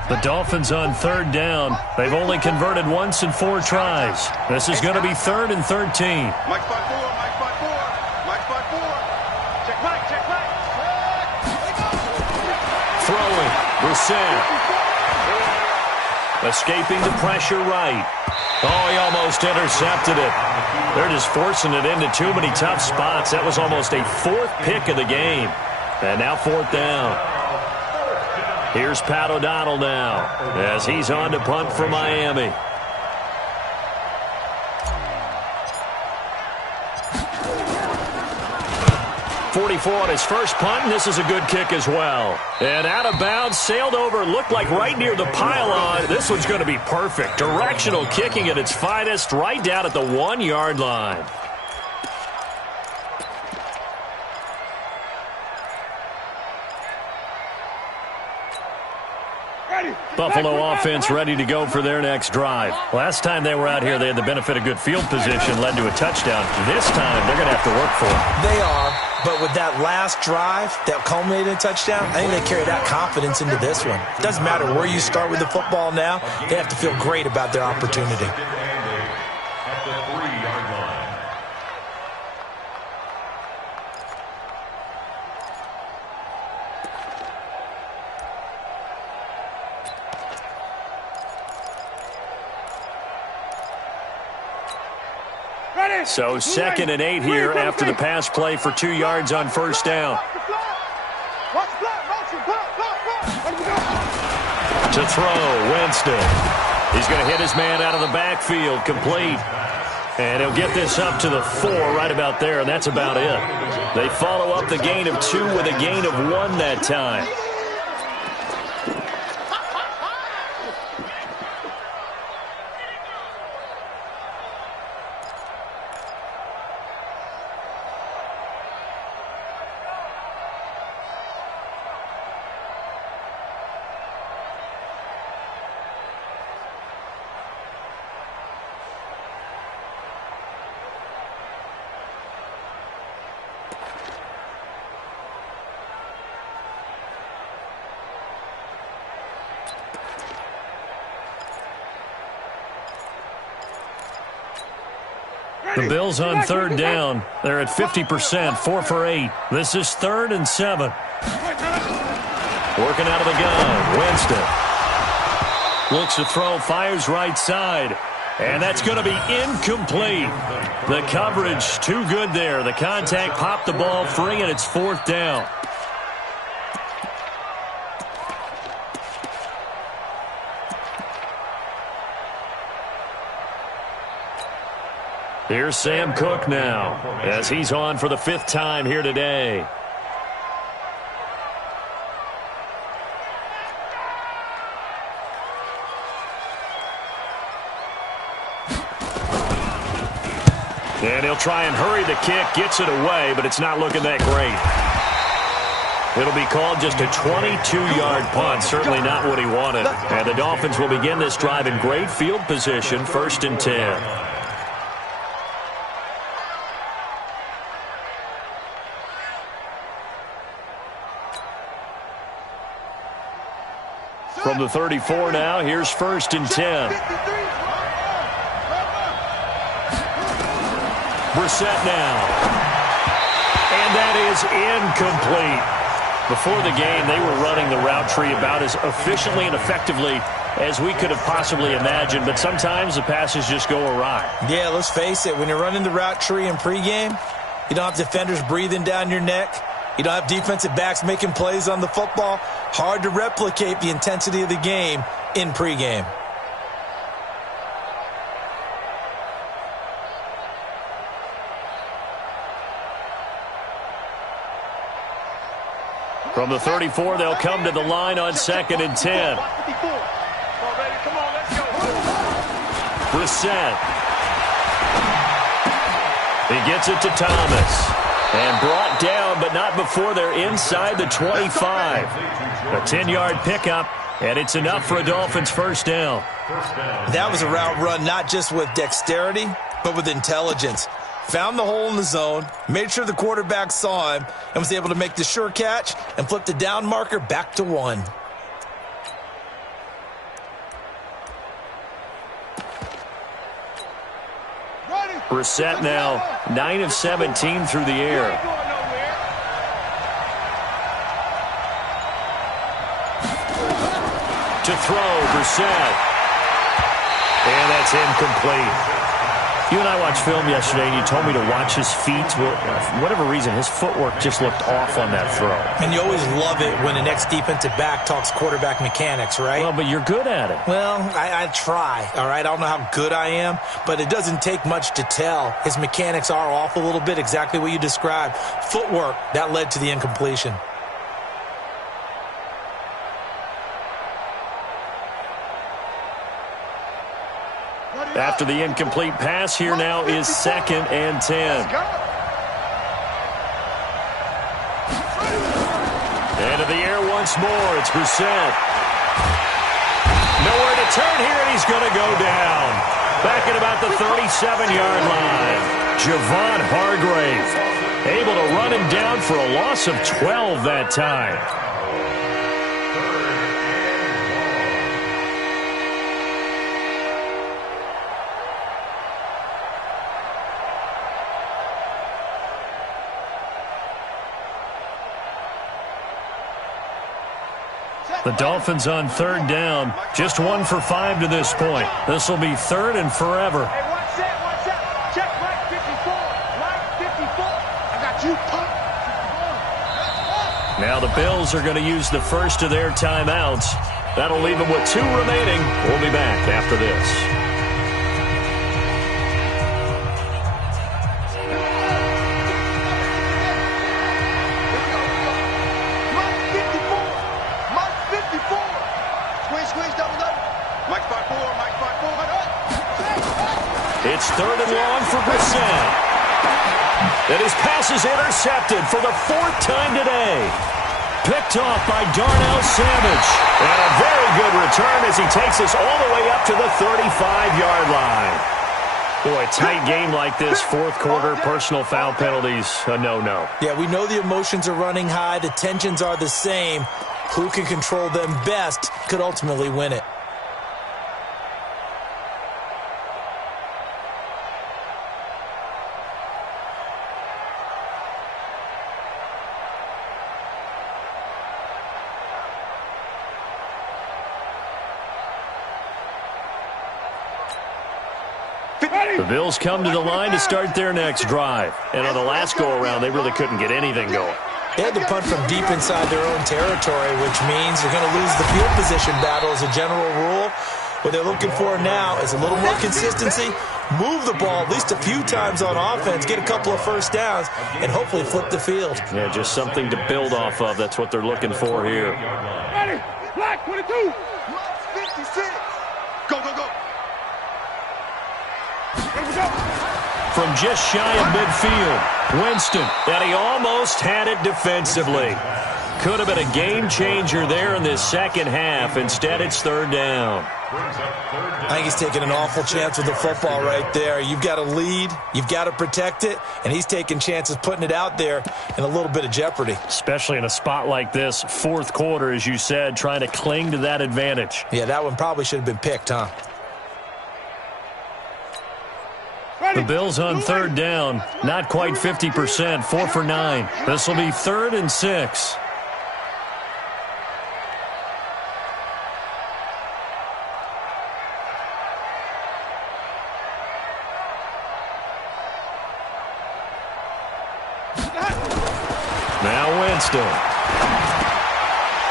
The Dolphins on 3rd down. They've only converted once in 4 tries. This is going to be 3rd and 13. Mike spot 4, Mike spot 4, Mike spot 4. Check Mike, check Mike. Throwing, Brissett. Escaping the pressure right. Oh, he almost intercepted it. They're just forcing it into too many tough spots. That was almost a 4th pick of the game. And now 4th down. Here's Pat O'Donnell now as he's on to punt for Miami. .44 on his first punt, and this is a good kick as well. And out of bounds, sailed over, looked like right near the pylon. This one's going to be perfect. Directional kicking at its finest, right down at the 1-yard line. Buffalo offense ready to go for their next drive. Last time they were out here, they had the benefit of good field position, led to a touchdown. This time, they're going to have to work for it. They are, but with that last drive that culminated in a touchdown, I think they carry that confidence into this one. It doesn't matter where you start with the football now. They have to feel great about their opportunity. At the 3-yard line. So 2nd and 8 here after the pass play for 2 yards on 1st down. To throw, Winston. He's going to hit his man out of the backfield, complete. And he'll get this up to the 4 right about there, and that's about it. They follow up the gain of 2 with a gain of 1 that time. The Bills on 3rd down. They're at 50%, 4 for 8. This is 3rd and 7. Working out of the gun, Winston. Looks to throw, fires right side. And that's going to be incomplete. The coverage too good there. The contact popped the ball free, and it's 4th down. Here's Sam Cook now, as he's on for the 5th time here today. And he'll try and hurry the kick, gets it away, but it's not looking that great. It'll be called just a 22-yard punt, certainly not what he wanted. And the Dolphins will begin this drive in great field position, 1st and 10. From the 34 now, here's 1st and 10. Brissett now. And that is incomplete. Before the game, they were running the route tree about as efficiently and effectively as we could have possibly imagined, but sometimes the passes just go awry. Yeah, let's face it, when you're running the route tree in pregame, you don't have defenders breathing down your neck. You don't have defensive backs making plays on the football. Hard to replicate the intensity of the game in pregame. From the 34, they'll come to the line on 2nd and 10. Brissett. He gets it to Thomas. And brought down, but not before they're inside the 25. A 10-yard pickup, and it's enough for a Dolphins 1st down. That was a route run not just with dexterity, but with intelligence. Found the hole in the zone, made sure the quarterback saw him, and was able to make the sure catch and flip the down marker back to 1. Brissett now 9 of 17 through the air. To throw, Brissett. And that's incomplete. You and I watched film yesterday, and you told me to watch his feet. Well, for whatever reason, his footwork just looked off on that throw. And you always love it when the next defensive back talks quarterback mechanics, right? Well, but you're good at it. Well, I try, all right? I don't know how good I am, but it doesn't take much to tell. His mechanics are off a little bit, exactly what you described. Footwork, that led to the incompletion. After the incomplete pass, here now is 2nd and 10. Into the air once more. It's Brissett. Nowhere to turn here, and he's going to go down. Back at about the 37-yard line. Javon Hargrave able to run him down for a loss of 12 that time. The Dolphins on 3rd down. Just 1 for 5 to this point. This will be 3rd and forever. Hey, watch that. Check right 54. Right 54. I got you. Now the Bills are going to use the first of their timeouts. That'll leave them with 2 remaining. We'll be back after this. It's 3rd and long for Brissett. And his pass is intercepted for the 4th time today. Picked off by Darnell Savage. And a very good return as he takes us all the way up to the 35-yard line. Boy, a tight game like this, 4th quarter, personal foul penalties, a no-no. Yeah, we know the emotions are running high. The tensions are the same. Who can control them best could ultimately win it. The Bills come to the line to start their next drive. And on the last go-around, they really couldn't get anything going. They had to punt from deep inside their own territory, which means you're going to lose the field position battle as a general rule. What they're looking for now is a little more consistency, move the ball at least a few times on offense, get a couple of first downs, and hopefully flip the field. Yeah, just something to build off of. That's what they're looking for here. Ready, black 22. 56. Go, go, go. From just shy of midfield, Winston, and he almost had it defensively. Could have been a game changer there in this second half. Instead, it's third down. I think he's taking an awful chance with the football right there. You've got to lead, you've got to protect it, and he's taking chances putting it out there in a little bit of jeopardy. Especially in a spot like this, fourth quarter, as you said, trying to cling to that advantage. Yeah, that one probably should have been picked, huh? The Bills on third down, not quite 50%, 4 for 9. This will be 3rd and 6. Now Winston.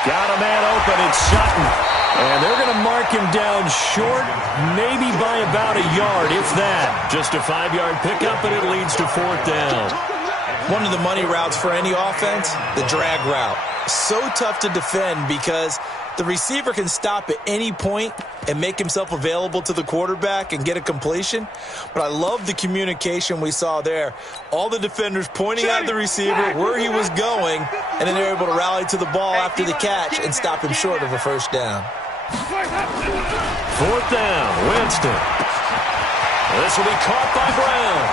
Got a man open, it's Sutton. And they're going to mark him down short, maybe by about a yard, if that. Just a 5-yard pickup, and it leads to 4th down. One of the money routes for any offense, the drag route. So tough to defend because the receiver can stop at any point and make himself available to the quarterback and get a completion. But I love the communication we saw there. All the defenders pointing at the receiver where he was going, and then they're able to rally to the ball after the catch and stop him short of a first down. 4th down, Winston. This will be caught by Brown.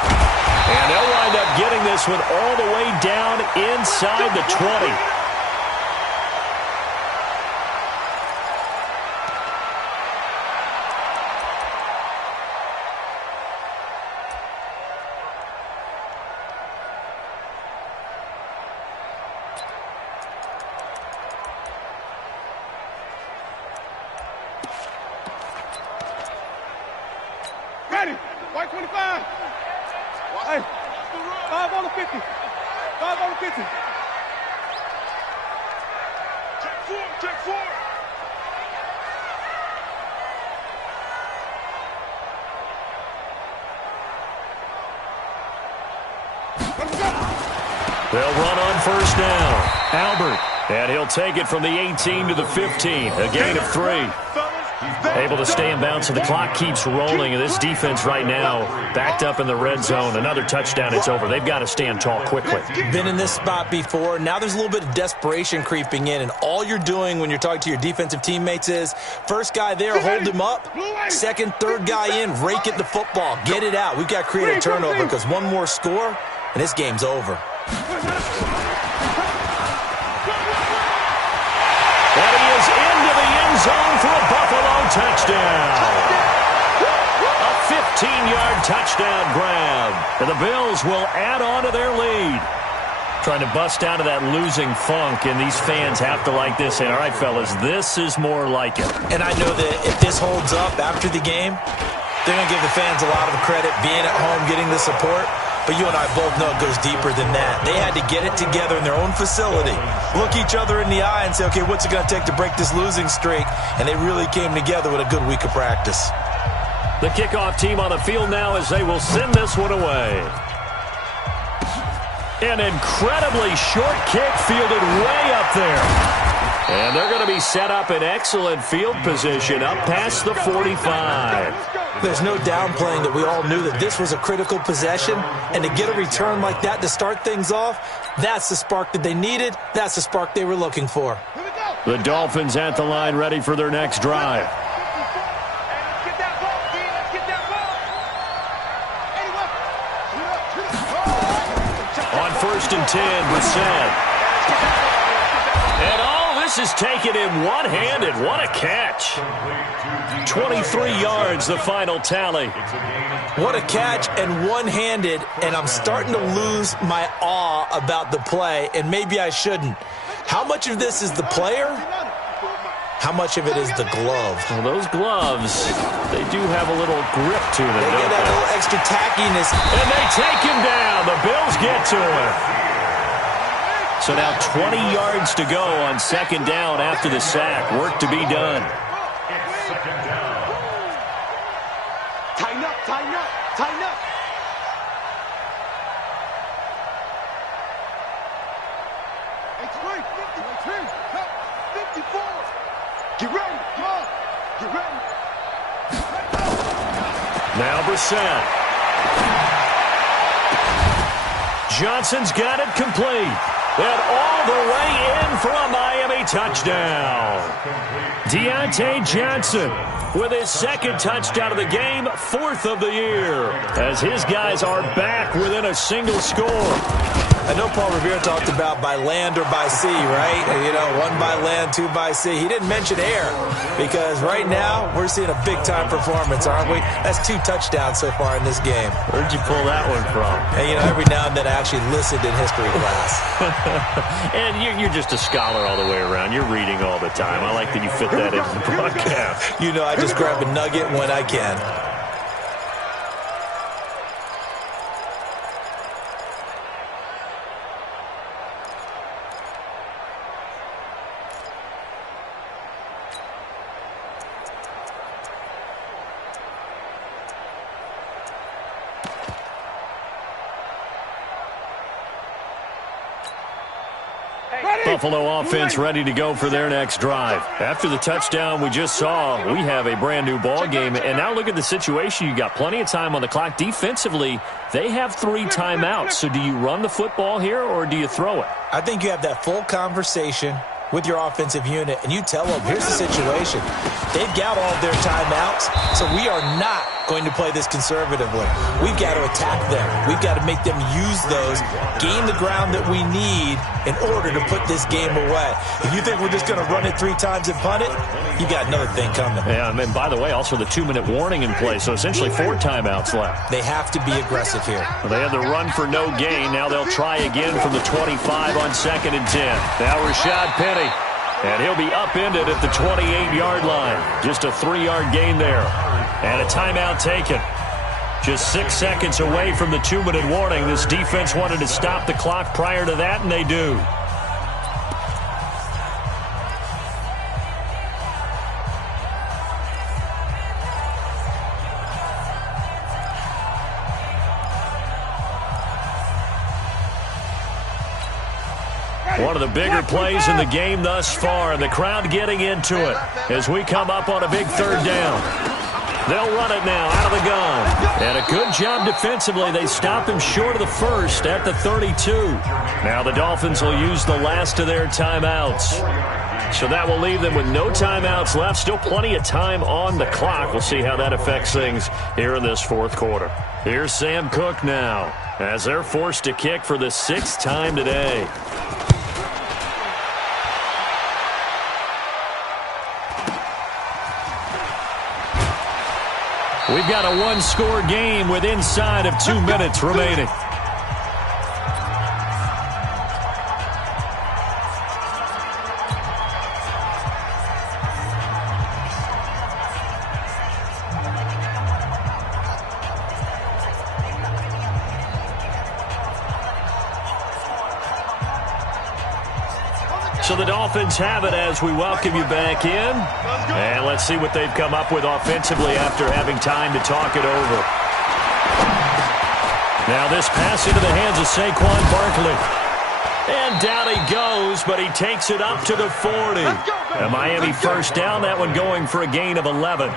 And they'll wind up getting this one all the way down inside the 20. White 25. Hey, 5 on the 50. 5 on the 50. Check 4. They'll run on first down. Albert, and he'll take it from the 18 to the 15. A gain of 3. Able to stay in bounds, so the clock keeps rolling. And this defense right now backed up in the red zone. Another touchdown, it's over. They've got to stand tall quickly. Been in this spot before. Now there's a little bit of desperation creeping in. And all you're doing when you're talking to your defensive teammates is, first guy there, hold him up. Second, third guy in, rake at the football. Get it out. We've got to create a turnover because one more score, and this game's over. And he is into the end zone for a Buffalo touchdown. A 15-yard touchdown grab. And the Bills will add on to their lead. Trying to bust out of that losing funk, and these fans have to like this. And all right, fellas, this is more like it. And I know that if this holds up after the game, they're going to give the fans a lot of credit being at home, getting the support. But you and I both know it goes deeper than that. They had to get it together in their own facility, look each other in the eye and say, okay, what's it going to take to break this losing streak? And they really came together with a good week of practice. The kickoff team on the field now as they will send this one away. An incredibly short kick fielded way up there. And they're going to be set up in excellent field position up past the 45. There's no downplaying that we all knew that this was a critical possession, and to get a return like that to start things off, that's the spark that they needed. That's the spark they were looking for. The Dolphins at the line ready for their next drive. On 1st and 10, Brissett. And all this is taken in one-handed. What a catch. 23 yards, the final tally. What a catch and one-handed, and I'm starting to lose my awe about the play, and maybe I shouldn't. How much of this is the player How much of it is the glove? Well, those gloves, they do have a little grip to them, They get that little extra tackiness. And they take him down. The Bills get to him. So now 20 yards to go on second down after the sack. Work to be done. It's second down. Tighten up, tighten up, tighten up. It's 54. Get ready. Come on. Get ready. Now Brissett. Johnson's got it complete. And all the way in for a Miami touchdown. Deontay Johnson with his second touchdown of the game, 4th of the year, as his guys are back within a single score. I know Paul Revere talked about by land or by sea, right? You know, 1 by land, 2 by sea. He didn't mention air because right now we're seeing a big-time performance, aren't we? That's 2 touchdowns so far in this game. Where'd you pull that one from? And, you know, every now and then I actually listened in history class. And you're just a scholar all the way around. You're reading all the time. I like that you fit that into the broadcast. You know, I just grab a nugget when I can. Buffalo offense ready to go for their next drive. After the touchdown we just saw, we have a brand new ball game. And now look at the situation. You got plenty of time on the clock. Defensively, they have 3 timeouts. So do you run the football here or do you throw it? I think you have that full conversation with your offensive unit, and you tell them, here's the situation. They've got all their timeouts, so we are not going to play this conservatively. We've got to attack them. We've got to make them use those, gain the ground that we need in order to put this game away. If you think we're just going to run it 3 times and punt it, you got another thing coming. Yeah, and by the way, also the 2-minute warning in place, so essentially 4 timeouts left. They have to be aggressive here. Well, they had the run for no gain. Now they'll try again from the 25 on 2nd and 10. Now Rashad Penny. And he'll be upended at the 28-yard line. Just a 3-yard gain there. And a timeout taken. Just 6 seconds away from the 2-minute warning. This defense wanted to stop the clock prior to that, and they do. One of the bigger plays in the game thus far. The crowd getting into it as we come up on a big 3rd down. They'll run it now out of the gun. And a good job defensively. They stop him short of the 1st at the 32. Now the Dolphins will use the last of their timeouts. So that will leave them with no timeouts left. Still plenty of time on the clock. We'll see how that affects things here in this 4th quarter. Here's Sam Cook now as they're forced to kick for the 6th time today. We've got a 1-score game with inside of 2 minutes remaining. So the Dolphins have it as we welcome you back in. And let's see what they've come up with offensively after having time to talk it over. Now this pass into the hands of Saquon Barkley. And down he goes, but he takes it up to the 40. A Miami 1st down, that one going for a gain of 11.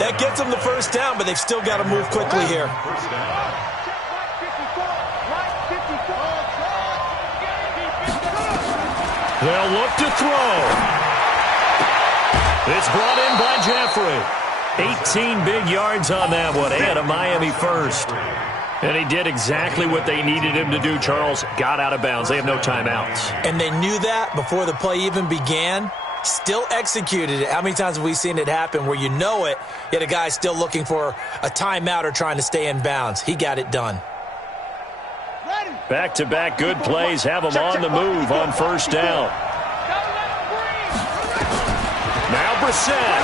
That gets them the 1st down, but they've still got to move quickly here. They'll look to throw. It's brought in by Jeffrey. 18 big yards on that one, and a Miami 1st. And he did exactly what they needed him to do, Charles. Got out of bounds. They have no timeouts. And they knew that before the play even began. Still executed it. How many times have we seen it happen where you know it, yet a guy's still looking for a timeout or trying to stay in bounds? He got it done. Back-to-back good plays have them on the move on 1st down. Now Brissett.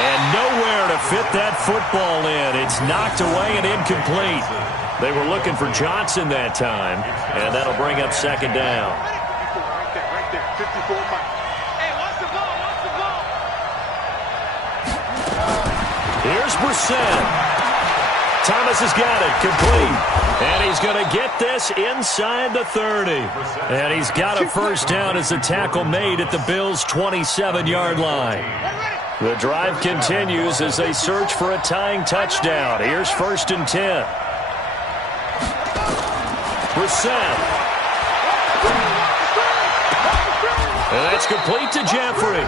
And nowhere to fit that football in. It's knocked away and incomplete. They were looking for Johnson that time, and that'll bring up second down. Right there, 54 miles. Hey, watch the ball, watch the ball. Here's Brissett. Thomas has got it, complete. And he's going to get this inside the 30. And he's got a first down as the tackle made at the Bills' 27-yard line. The drive continues as they search for a tying touchdown. Here's 1st and 10. Brissett. And that's complete to Jeffrey.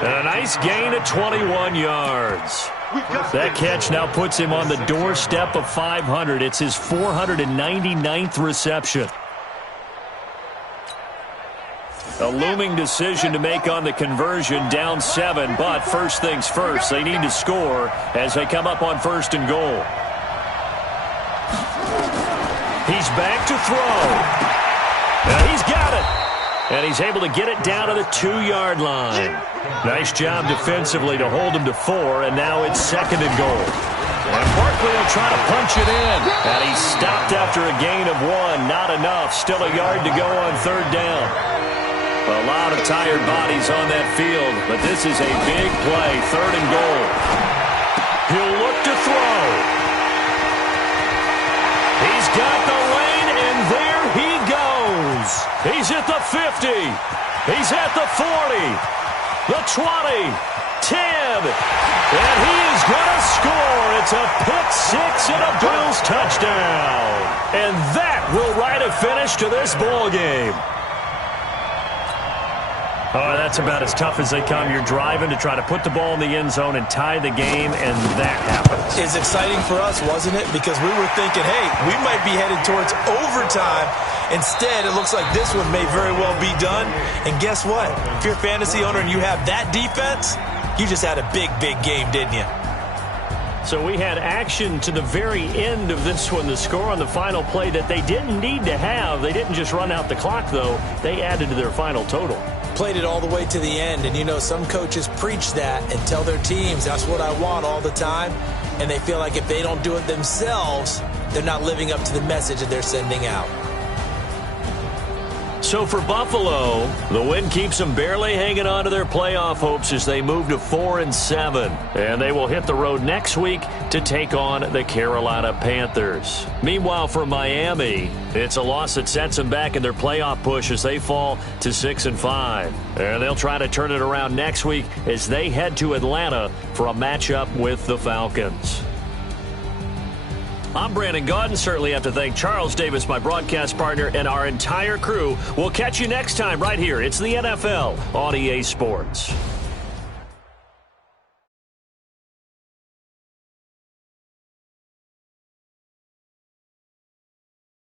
And a nice gain at 21 yards. That catch now puts him on the doorstep of 500. It's his 499th reception. A looming decision to make on the conversion, down 7, but first things first, they need to score as they come up on 1st and goal. He's back to throw. And he's got it. And he's able to get it down to the 2-yard line. Nice job defensively to hold him to 4, and now it's 2nd and goal. And Barkley will try to punch it in. And he's stopped after a gain of 1. Not enough. Still a yard to go on 3rd down. A lot of tired bodies on that field, but this is a big play. 3rd and goal. He'll look to throw. He's got the lane, and there he goes. He's at the 50. He's at the 40. The 20. 10. And he is going to score. It's a pick 6 and a Bills touchdown. And that will write a finish to this ball game. Oh, that's about as tough as they come. You're driving to try to put the ball in the end zone and tie the game, and that happens. It's exciting for us, wasn't it? Because we were thinking, hey, we might be headed towards overtime. Instead, it looks like this one may very well be done. And guess what? If you're a fantasy owner and you have that defense, you just had a big, big game, didn't you? So we had action to the very end of this one. The score on the final play that they didn't need to have. They didn't just run out the clock, though. They added to their final total. Played it all the way to the end. And, you know, some coaches preach that and tell their teams, that's what I want all the time. And they feel like if they don't do it themselves, they're not living up to the message that they're sending out. So for Buffalo, the win keeps them barely hanging on to their playoff hopes as they move to 4-7. And they will hit the road next week to take on the Carolina Panthers. Meanwhile, for Miami, it's a loss that sets them back in their playoff push as they fall to 6-5. And they'll try to turn it around next week as they head to Atlanta for a matchup with the Falcons. I'm Brandon Gaudin. Certainly have to thank Charles Davis, my broadcast partner, and our entire crew. We'll catch you next time right here. It's the NFL on EA Sports.